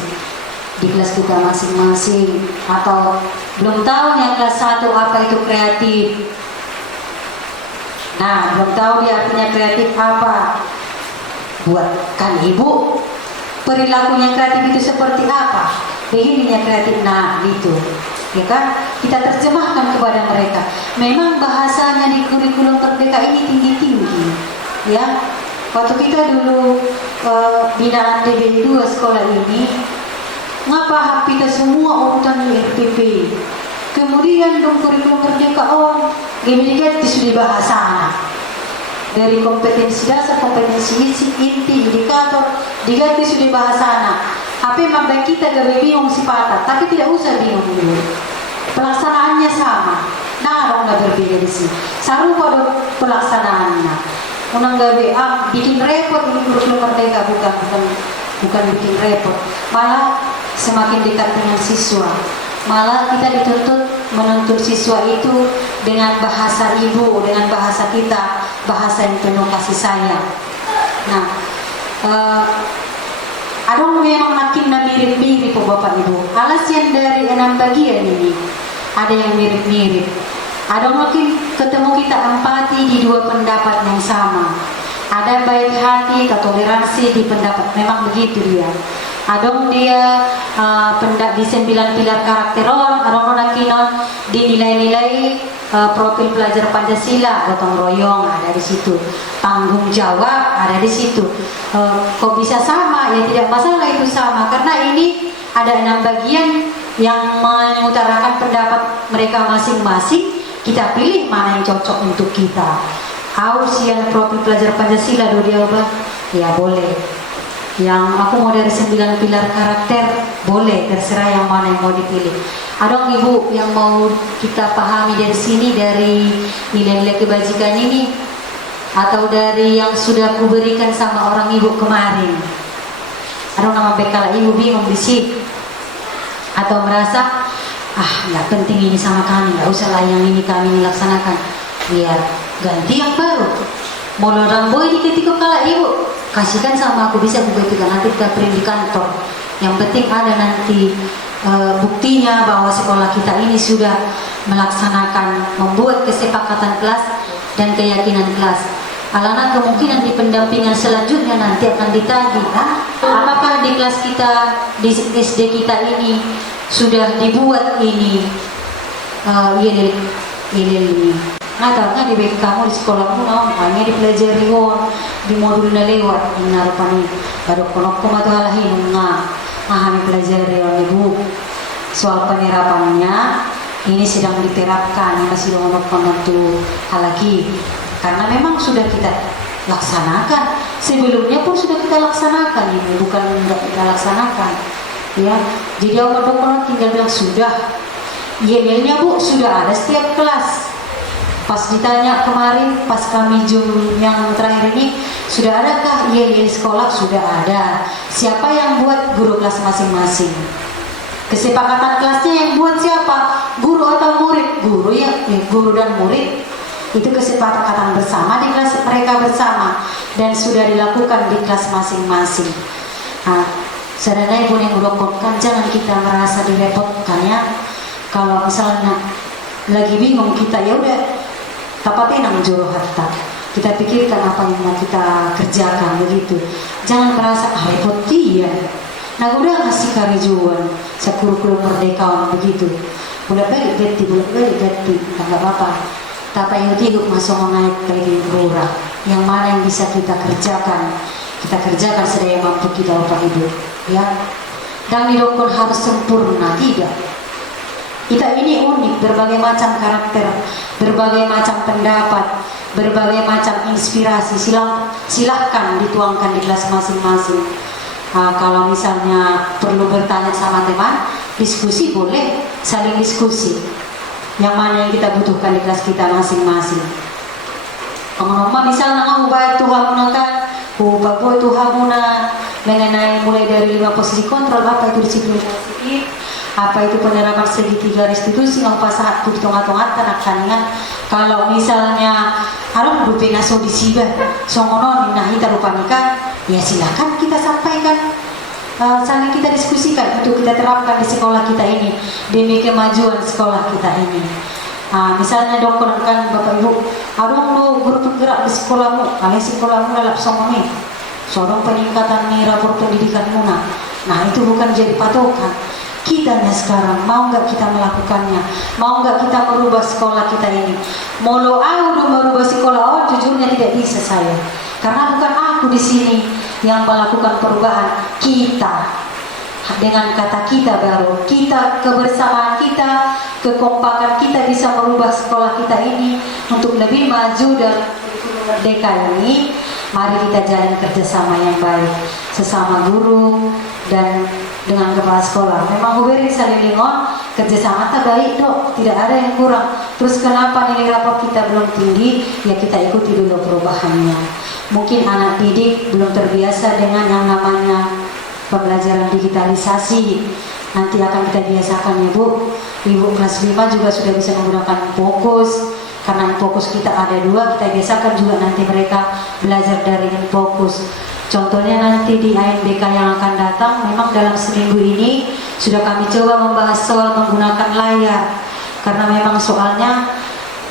di kelas kita masing-masing. Atau belum tahu yang kelas 1 apa itu kreatif, nah belum tahu dia artinya kreatif apa, buatkan Ibu perilakunya kreatif itu seperti apa, begininya kreatif, nah gitu ya kan, kita terjemahkan kepada mereka. Memang bahasanya di kurikulum Merdeka ini tinggi-tinggi ya. Waktu kita dulu binaan DB2 sekolah ini, ngapa kita semua urutan RPP. Kemudian dong kurikulum Merdeka gimana sudah bahasa dari kompetensi dasar, kompetensi inti, indikator, diganti sudah bahasa. Tapi memang kita gak bingung sifat, tapi tidak usah bingung dulu. Pelaksanaannya sama. Nah, orang nggak berbeda di sini. Sarupa dong pelaksanaannya. Unang gawe bikin repot ini kurikulum Merdeka, bukan bikin repot, malah semakin dekat dengan siswa. Malah kita dituntut menuntut siswa itu dengan bahasa ibu, dengan bahasa kita, bahasa yang penuh kasih sayang. Nah, ada memang makin mirip-mirip Bapak Ibu. Alasan dari 6 bagian ini ada yang mirip-mirip. Ada mungkin ketemu kita empati di 2 pendapat yang sama. Ada baik hati, toleransi di pendapat, memang begitu dia. Ada dia di 9 pilar karakter orang, ada nakinon di nilai-nilai profil pelajar Pancasila, gotong royong ada di situ, tanggung jawab ada di situ. Kok bisa sama? Ya tidak masalah itu sama, karena ini ada 6 bagian yang mengutarakan pendapat mereka masing-masing. Kita pilih mana yang cocok untuk kita. Ausian profil pelajar Pancasila do diubah, ya boleh. Yang aku mau dari 9 pilar karakter, boleh, terserah yang mana yang mau dipilih. Ada ibu yang mau kita pahami dari sini, dari nilai-nilai kebajikan ini, atau dari yang sudah kuberikan sama orang ibu kemarin. Ada nama bekal ibu bingung di sini, atau merasa nggak penting ini sama kami, nggak usah lah yang ini kami laksanakan, biar ganti yang baru. Mau orang boy di ketika kala ibu kasihkan sama aku, bisa begitu kan, nanti kita print di kantor. Yang penting ada nanti buktinya bahwa sekolah kita ini sudah melaksanakan, membuat kesepakatan kelas dan keyakinan kelas. Alana kemungkinan di pendampingan selanjutnya nanti akan ditagih, apakah di kelas kita, di SD kita ini sudah dibuat ini ini. Nggak di BK kamu di sekolahmu, hanya dipelajari di modulnya lewat ini narupan baru konok atau halahin kami pelajari ibu. Soal penerapannya ini sedang diterapkan, masih konok halaki, karena memang sudah kita laksanakan, sebelumnya pun sudah kita laksanakan, ini bukan tidak kita laksanakan ya. Jadi konok tinggal bilang sudah, yel-yelnya bu sudah ada setiap kelas. Pas ditanya kemarin, pas kami Zoom yang terakhir ini, sudah adakah yel-yel sekolah? Sudah ada. Siapa yang buat? Guru kelas masing-masing. Kesepakatan kelasnya yang buat siapa? Guru atau murid? Guru ya, guru dan murid. Itu kesepakatan bersama di kelas mereka bersama, dan sudah dilakukan di kelas masing-masing. Saudara ibu yang merokokkan, jangan kita merasa direpotkan ya. Kalau misalnya lagi bingung kita, ya udah tapatin juru harta. Kita pikirkan apa yang mau kita kerjakan begitu. Jangan merasa repot dia. Nah udah ngasih karijuan, sekurikulum merdekawan begitu. Bolak-balik ganti, enggak apa-apa. Tapi yang hidup masuk naik dari murah. Yang mana yang bisa kita kerjakan sedaya mampu kita Bapak Ibu. Ya. Dan didokter harus sempurna, tidak. Kita ini unik, berbagai macam karakter, berbagai macam pendapat, berbagai macam inspirasi. Silahkan dituangkan di kelas masing-masing. Kalau misalnya perlu bertanya sama teman, diskusi boleh, saling diskusi. Yang mana yang kita butuhkan di kelas kita masing-masing. Ngomong-ngomong misalnya kamu baik Tuhan menekan, bapak Tuhan mengenai mulai dari 5 posisi kontrol, apa itu disiplin positif, apa itu penerapan segitiga restitusi, apa saat itu tengah-tengah akan. Kalau misalnya harus berpena so disibah songonon nahita rupanika, ya silakan kita sampaikan, saling kita diskusikan untuk kita terapkan di sekolah kita ini demi kemajuan sekolah kita ini. Misalnya dokter kan Bapak Ibu, adong guru penggerak di sekolahmu, kalian sekolahmu dalam songonin, sorong peningkatan nih rapor pendidikan muna. Nah itu bukan jadi patokan. Kitanya sekarang, mau nggak kita melakukannya? Mau nggak kita merubah sekolah kita ini? Mau merubah sekolah, jujurnya tidak bisa saya. Karena bukan aku di sini yang melakukan perubahan. Kita, dengan kata kita baru, kita, kebersamaan kita, kekompakan kita bisa merubah sekolah kita ini untuk lebih maju dan merdeka ini. Mari kita jalin kerjasama yang baik sesama guru dan dengan kepala sekolah. Memang hubungan saling lingon, kerjasama tak baik dok, tidak ada yang kurang. Terus kenapa nilai rapor kita belum tinggi? Ya kita ikuti dulu perubahannya. Mungkin anak didik belum terbiasa dengan yang namanya pembelajaran digitalisasi. Nanti akan kita biasakan ibu kelas 5 juga sudah bisa menggunakan Fokus. Karena fokus kita ada 2, kita biasakan juga nanti mereka belajar dari Fokus. Contohnya nanti di AMBK yang akan datang, memang dalam seminggu ini sudah kami coba membahas soal menggunakan layar. Karena memang soalnya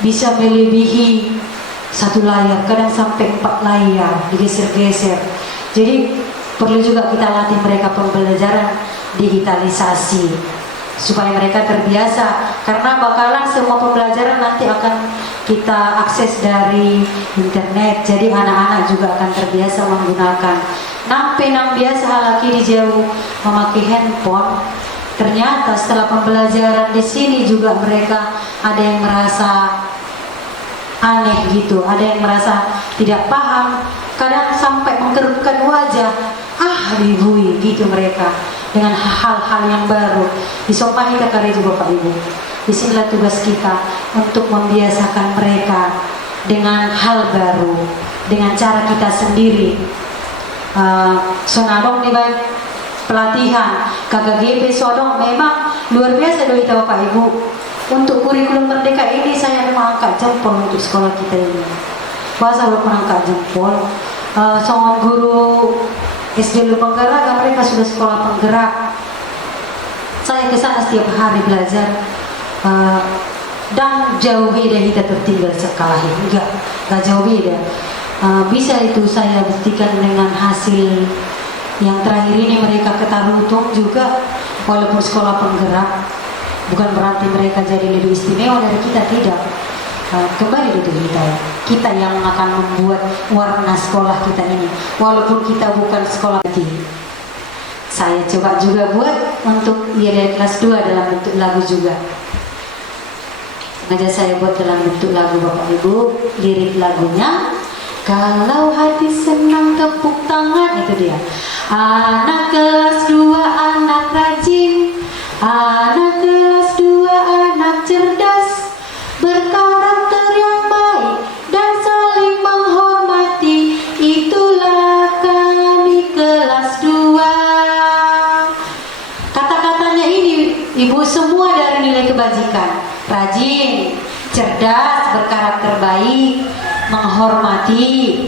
bisa melebihi 1 layar, kadang sampai 4 layar, digeser-geser. Jadi perlu juga kita latih mereka pembelajaran digitalisasi. supaya mereka terbiasa, karena bakalan semua pembelajaran nanti akan kita akses dari internet, jadi anak-anak juga akan terbiasa menggunakan. Nampe nang biasa laki di jauh memakai handphone, ternyata setelah pembelajaran di sini juga mereka ada yang merasa aneh gitu, ada yang merasa tidak paham, kadang sampai mengkerutkan wajah, ribui gitu mereka dengan hal-hal yang baru. Disopan kita kali juga Bapak Ibu. Disinilah tugas kita untuk membiasakan mereka dengan hal baru, dengan cara kita sendiri. Sonadong nih baik pelatihan KKGP Sodong memang luar biasa doa kita Bapak Ibu. Untuk kurikulum merdeka ini saya memang angkat jempol untuk sekolah kita ini. Bahasa walaupun angkat jempol. Songon guru SD Lubang Garaga mereka sudah sekolah penggerak. Saya ke sana setiap hari belajar. Dan jauh beda kita tertinggal sekolah ini. Enggak jauh beda. Bisa itu saya buktikan dengan hasil yang terakhir ini mereka ke Tarutung juga, walaupun sekolah penggerak, bukan berarti mereka jadi lebih istimewa dari kita, tidak. Kembali itu kita yang akan membuat warna sekolah kita ini, walaupun kita bukan sekolah tinggi. Saya coba juga buat untuk ILL kelas 2 dalam bentuk lagu juga. Sengaja saya buat dalam bentuk lagu Bapak Ibu. Lirik lagunya, kalau hati senang tepuk tangan, itu dia. Anak kelas 2 anak rajin, anak kelas 2 anak cerdas, berkarakter yang baik dan saling menghormati, itulah kami kelas 2. Kata-katanya ini Ibu semua dari nilai kebajikan. Rajin, cerdas, berkarakter baik, menghormati,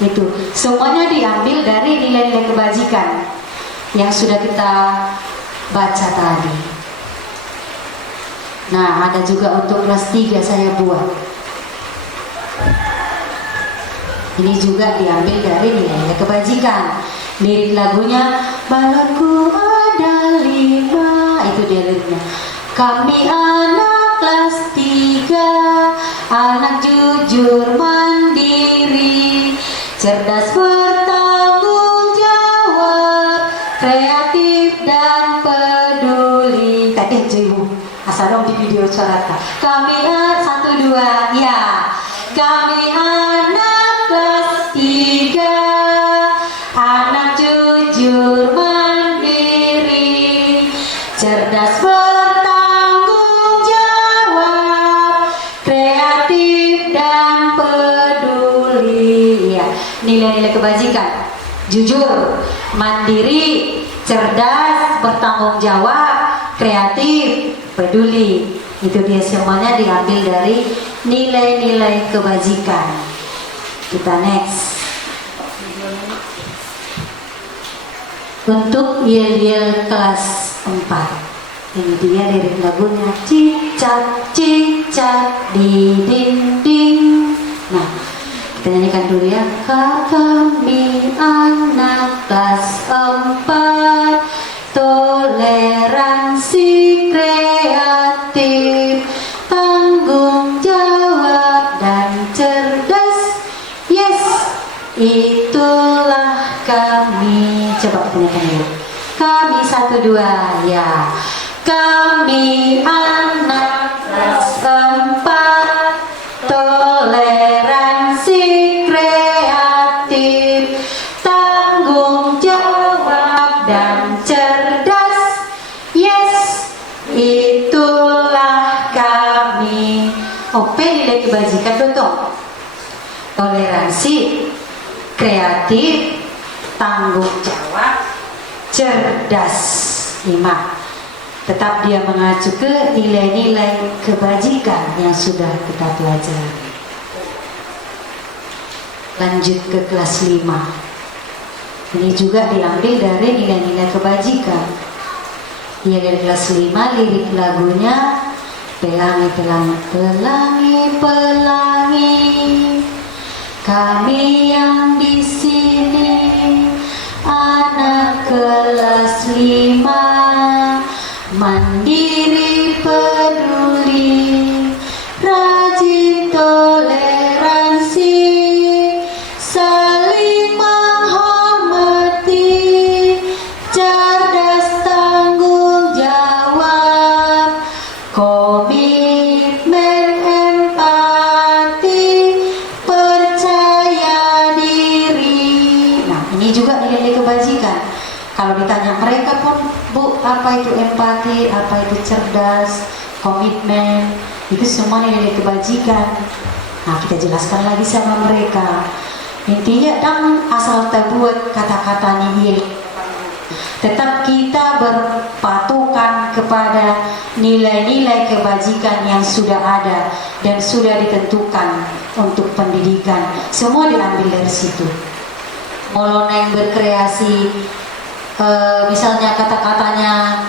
itu semuanya diambil dari nilai-nilai kebajikan yang sudah kita baca tadi. Nah, ada juga untuk kelas 3 saya buat. Ini juga diambil dari nilai-nilai kebajikan. Lirik lagunya, balonku ada 5, itu dia liriknya. Kami anak kelas 3, anak jujur mandiri, cerdas bertanggung jawab, kreatif dan peduli. Tadi Ibu asal dong di video suara. Kami anak 1, 2, ya. Kami anak kelas 3, anak jujur mandiri, cerdas bertanggung jawab, kreatif dan peduli. Ya, nilai-nilai kebajikan: jujur, mandiri, cerdas, bertanggung jawab, kreatif, peduli. Itu dia semuanya diambil dari nilai-nilai kebajikan. Kita next. Untuk yel-yel kelas 4, ini dia lirik lagunya, cicak cicak di dinding. Nah, kita nyanyikan dulu ya. Kami anak kelas 4, toleransi, kreatif, tanggung jawab dan cerdas. Yes, itulah kami. Coba kita nyanyikan dulu. Kami 1, 2, ya. Kami anak kelas 4, toleransi, kreatif, tanggung jawab dan cerdas. Yes, itulah kami. Nilai kebajikan contoh. Toleransi, kreatif, tanggung jawab, cerdas. 5. Tetap dia mengacu ke nilai-nilai kebajikan yang sudah kita pelajari. Lanjut ke kelas 5. Ini juga diambil dari nilai-nilai kebajikan. Ya, dari kelas 5 lirik lagunya, pelangi, pelangi, pelangi, pelangi, kami yang di sini anak kelas 5, mandiri, peduli, rajin, toleransi, saling menghormati, cerdas, tanggung jawab, komitmen, empati, percaya diri. Nah, ini juga nilai kebajikan. Kalau ditanya mereka pun, Bu, apa itu empati, apa itu cerdas, komitmen, itu semua nilai kebajikan. Nah, kita jelaskan lagi sama mereka. Intinya, dan asal terbuat kata-katanya hilang. Tetap kita berpatokan kepada nilai-nilai kebajikan yang sudah ada dan sudah ditentukan untuk pendidikan. Semua diambil dari situ. Molona yang berkreasi, misalnya kata-katanya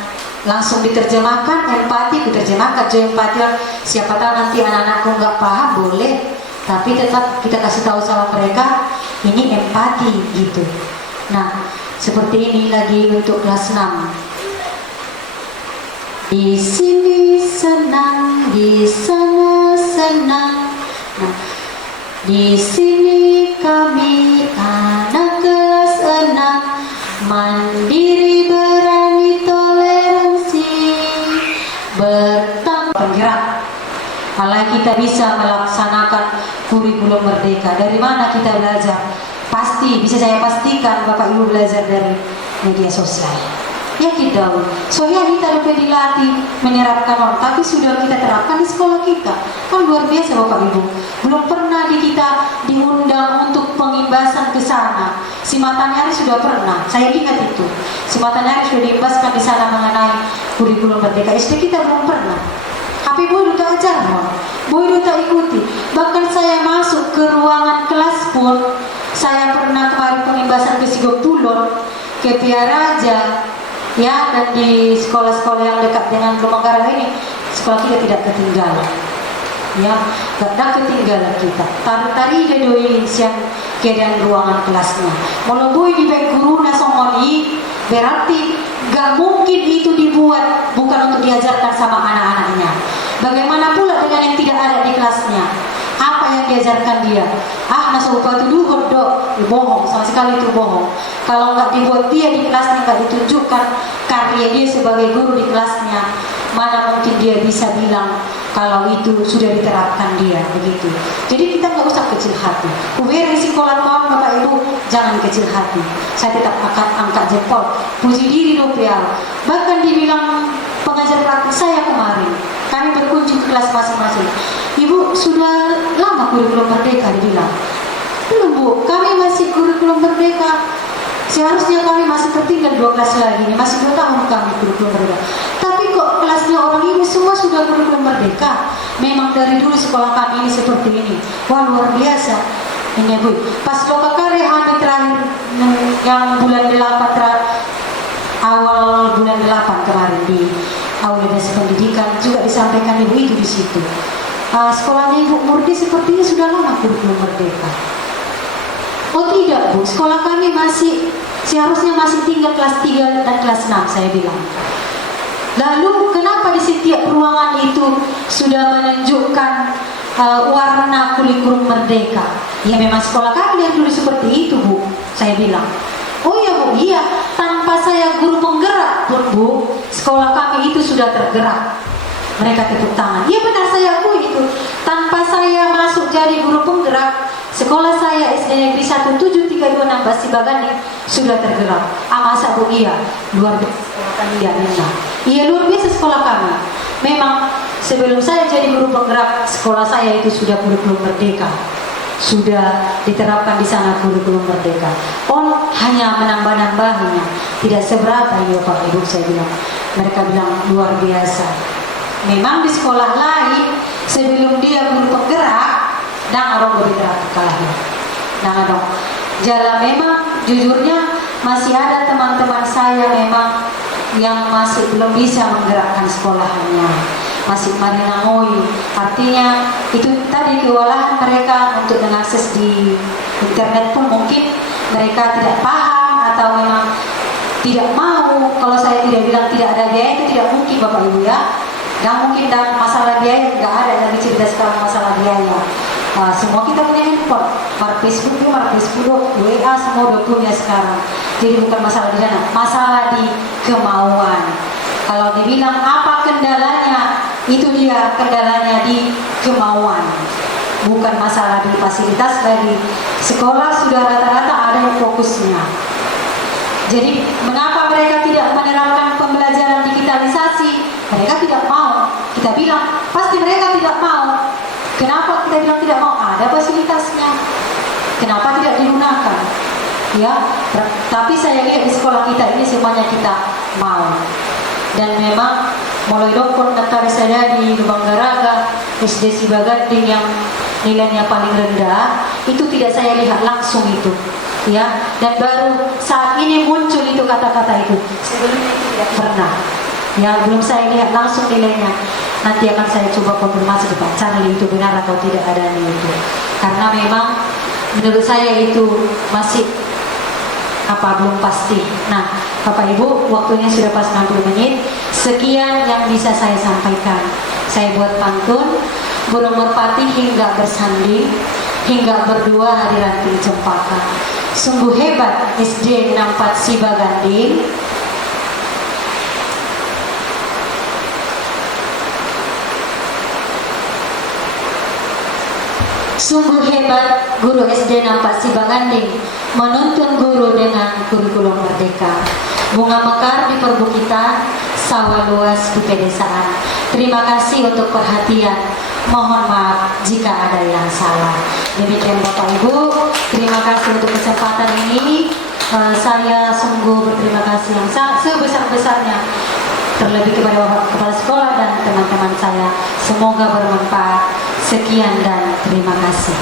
langsung diterjemahkan, empati diterjemahkan, empati. Siapa tahu nanti anak-anakku nggak paham, boleh, tapi tetap kita kasih tahu sama mereka ini empati gitu. Nah, seperti ini lagi untuk kelas 6. Di sini senang, di sana senang. Nah, di sini kami anak kelas 6, mandiri, berani, toleransi, penggerak. Kalau kita bisa melaksanakan kurikulum merdeka, dari mana kita belajar? Pasti, bisa saya pastikan Bapak Ibu belajar dari media sosial. Ya kita, soalnya kita lebih dilatih menerapkan orang, tapi sudah kita terapkan di sekolah kita. Kan luar biasa Bapak Ibu. Belum pernah kita diundang untuk pengimbasan ke sana. Si Matanyari sudah pernah, saya ingat itu. Si Matanyari sudah diimbaskan di sana mengenai kurikulum merdeka. SD kita belum pernah. Tapi boleh tak ajar, boleh tak ikuti. Bahkan saya masuk ke ruangan kelas pun, saya pernah kemarin pengimbasan ke Sigopulon, ke Piaraja, ya, dan di sekolah-sekolah yang dekat dengan Lumanggaran ini, sekolah kita tidak ketinggalan. Ya, tidak ketinggalan kita. Tari-tari dia doi siang keadaan ruangan kelasnya. Kalau boy di baik guru nasongoni, berarti gak mungkin itu dibuat bukan untuk diajarkan sama anak-anaknya. Bagaimana pula dengan yang tidak ada di kelasnya? Apa yang diajarkan dia? Nasaupa itu hodok, bohong, sama sekali itu bohong. Kalau nggak dibuat dia di kelasnya, nggak ditunjukkan karya dia sebagai guru di kelasnya, mana mungkin dia bisa bilang kalau itu sudah diterapkan dia begitu. Jadi kita nggak usah kecil hati. Kuberi sekolah kawan Bapak Ibu, jangan kecil hati. Saya tetap akan angkat jempol, puji diri dopial. Bahkan dibilang pengajar praktik saya kemarin, kami berkunjung ke kelas masing-masing. Ibu sudah lama kurikulum merdeka, dibilang. Belum Bu, kami masih kurikulum merdeka. Seharusnya kami masih tertinggal 2 kelas lagi, masih 2 tahun kami kurikulum merdeka. Tapi kok kelasnya orang ini semua sudah kurikulum merdeka. Memang dari dulu sekolah kami ini seperti ini. Wah, luar biasa. Ini Bu, pas Lokakarya hari terakhir yang bulan 8 awal bulan 8 kemarin di Aula Desa Pendidikan juga disampaikan Ibu itu di situ. Sekolahnya Ibu Murdi sepertinya sudah lama kurikulum merdeka. Oh tidak Bu, sekolah kami seharusnya masih tinggal kelas 3 dan kelas 6 saya bilang. Lalu kenapa di setiap ruangan itu sudah menunjukkan warna kurikulum merdeka? Ya memang sekolah kami dari dulu seperti itu Bu, saya bilang. Oh ya Bu, iya, tanpa saya guru penggerak pun Bu, sekolah kami itu sudah tergerak. Mereka tepuk tangan. Iya benar, saya akui itu. Tanpa saya masuk jadi guru penggerak, sekolah saya SD Negeri 1732 Sibagani sudah tergerak. Masa Bu? Iya, luar biasa. Iya luar biasa sekolah kami. Memang sebelum saya jadi guru penggerak, sekolah saya itu sudah kurikulum merdeka. Sudah diterapkan di sana kurikulum merdeka. Oh, hanya menambah-nambahnya, tidak seberapa ya Bapak Ibu, saya bilang. Mereka bilang luar biasa. Memang di sekolah lain sebelum dia guru penggerak, dan orang bergerak kalahnya. Nah, dong. Jalan memang jujurnya masih ada teman-teman saya memang yang masih belum bisa menggerakkan sekolahnya. Masih marinangoi, artinya itu tadi kewalahan mereka untuk mengakses di internet pun mungkin mereka tidak paham atau memang tidak mau. Kalau saya tidak bilang tidak ada biaya itu tidak mungkin Bapak Ibu ya. Nggak mungkin dalam masalah biaya, nggak ada lagi cerita sekarang masalah biaya. Semua kita punya handphone, Facebook, WA, semua udah punya sekarang. Jadi bukan masalah di sana, masalah di kemauan. Kalau dibilang apa kendalanya, itu dia kendalanya di kemauan. Bukan masalah di fasilitas lagi. Sekolah sudah rata-rata ada yang fokusnya. Jadi mengapa mereka tidak menerapkan pembelajaran digitalisasi? Mereka tidak mau. Kita bilang pasti mereka tidak mau. Kenapa kita bilang tidak mau? Ada fasilitasnya. Kenapa tidak digunakan? Ya, tapi saya lihat di sekolah kita ini semuanya kita mau. Dan memang mulai dokter Natari saya di Lubang Garaga, SD Sibagading yang nilainya paling rendah, itu tidak saya lihat langsung itu. Ya, dan baru saat ini muncul itu kata-kata itu. Sebelumnya itu tidak pernah. Ya, belum saya lihat langsung nilainya. Nanti akan saya coba konfirmasi ke Pak Charlie itu benar atau tidak adanya itu. Karena memang menurut saya itu masih belum pasti. Nah, Bapak Ibu, waktunya sudah pas 60 menit. Sekian yang bisa saya sampaikan. Saya buat pantun, burung merpati hingga bersanding, hingga berdua hadiran di cempaka. Sungguh hebat SD 64 Sibaganding. Sungguh hebat guru SD 64 Sibaganding, menuntun guru dengan kurikulum merdeka. Bunga mekar di perbukitan, sawah luas di pedesaan. Terima kasih untuk perhatian. Mohon maaf jika ada yang salah. Demikian Bapak Ibu, terima kasih untuk kesempatan ini. Saya sungguh berterima kasih yang sebesar-besarnya, terlebih kepada Bapak Kepala Sekolah dan teman-teman saya. Semoga bermanfaat. Sekian dan terima kasih.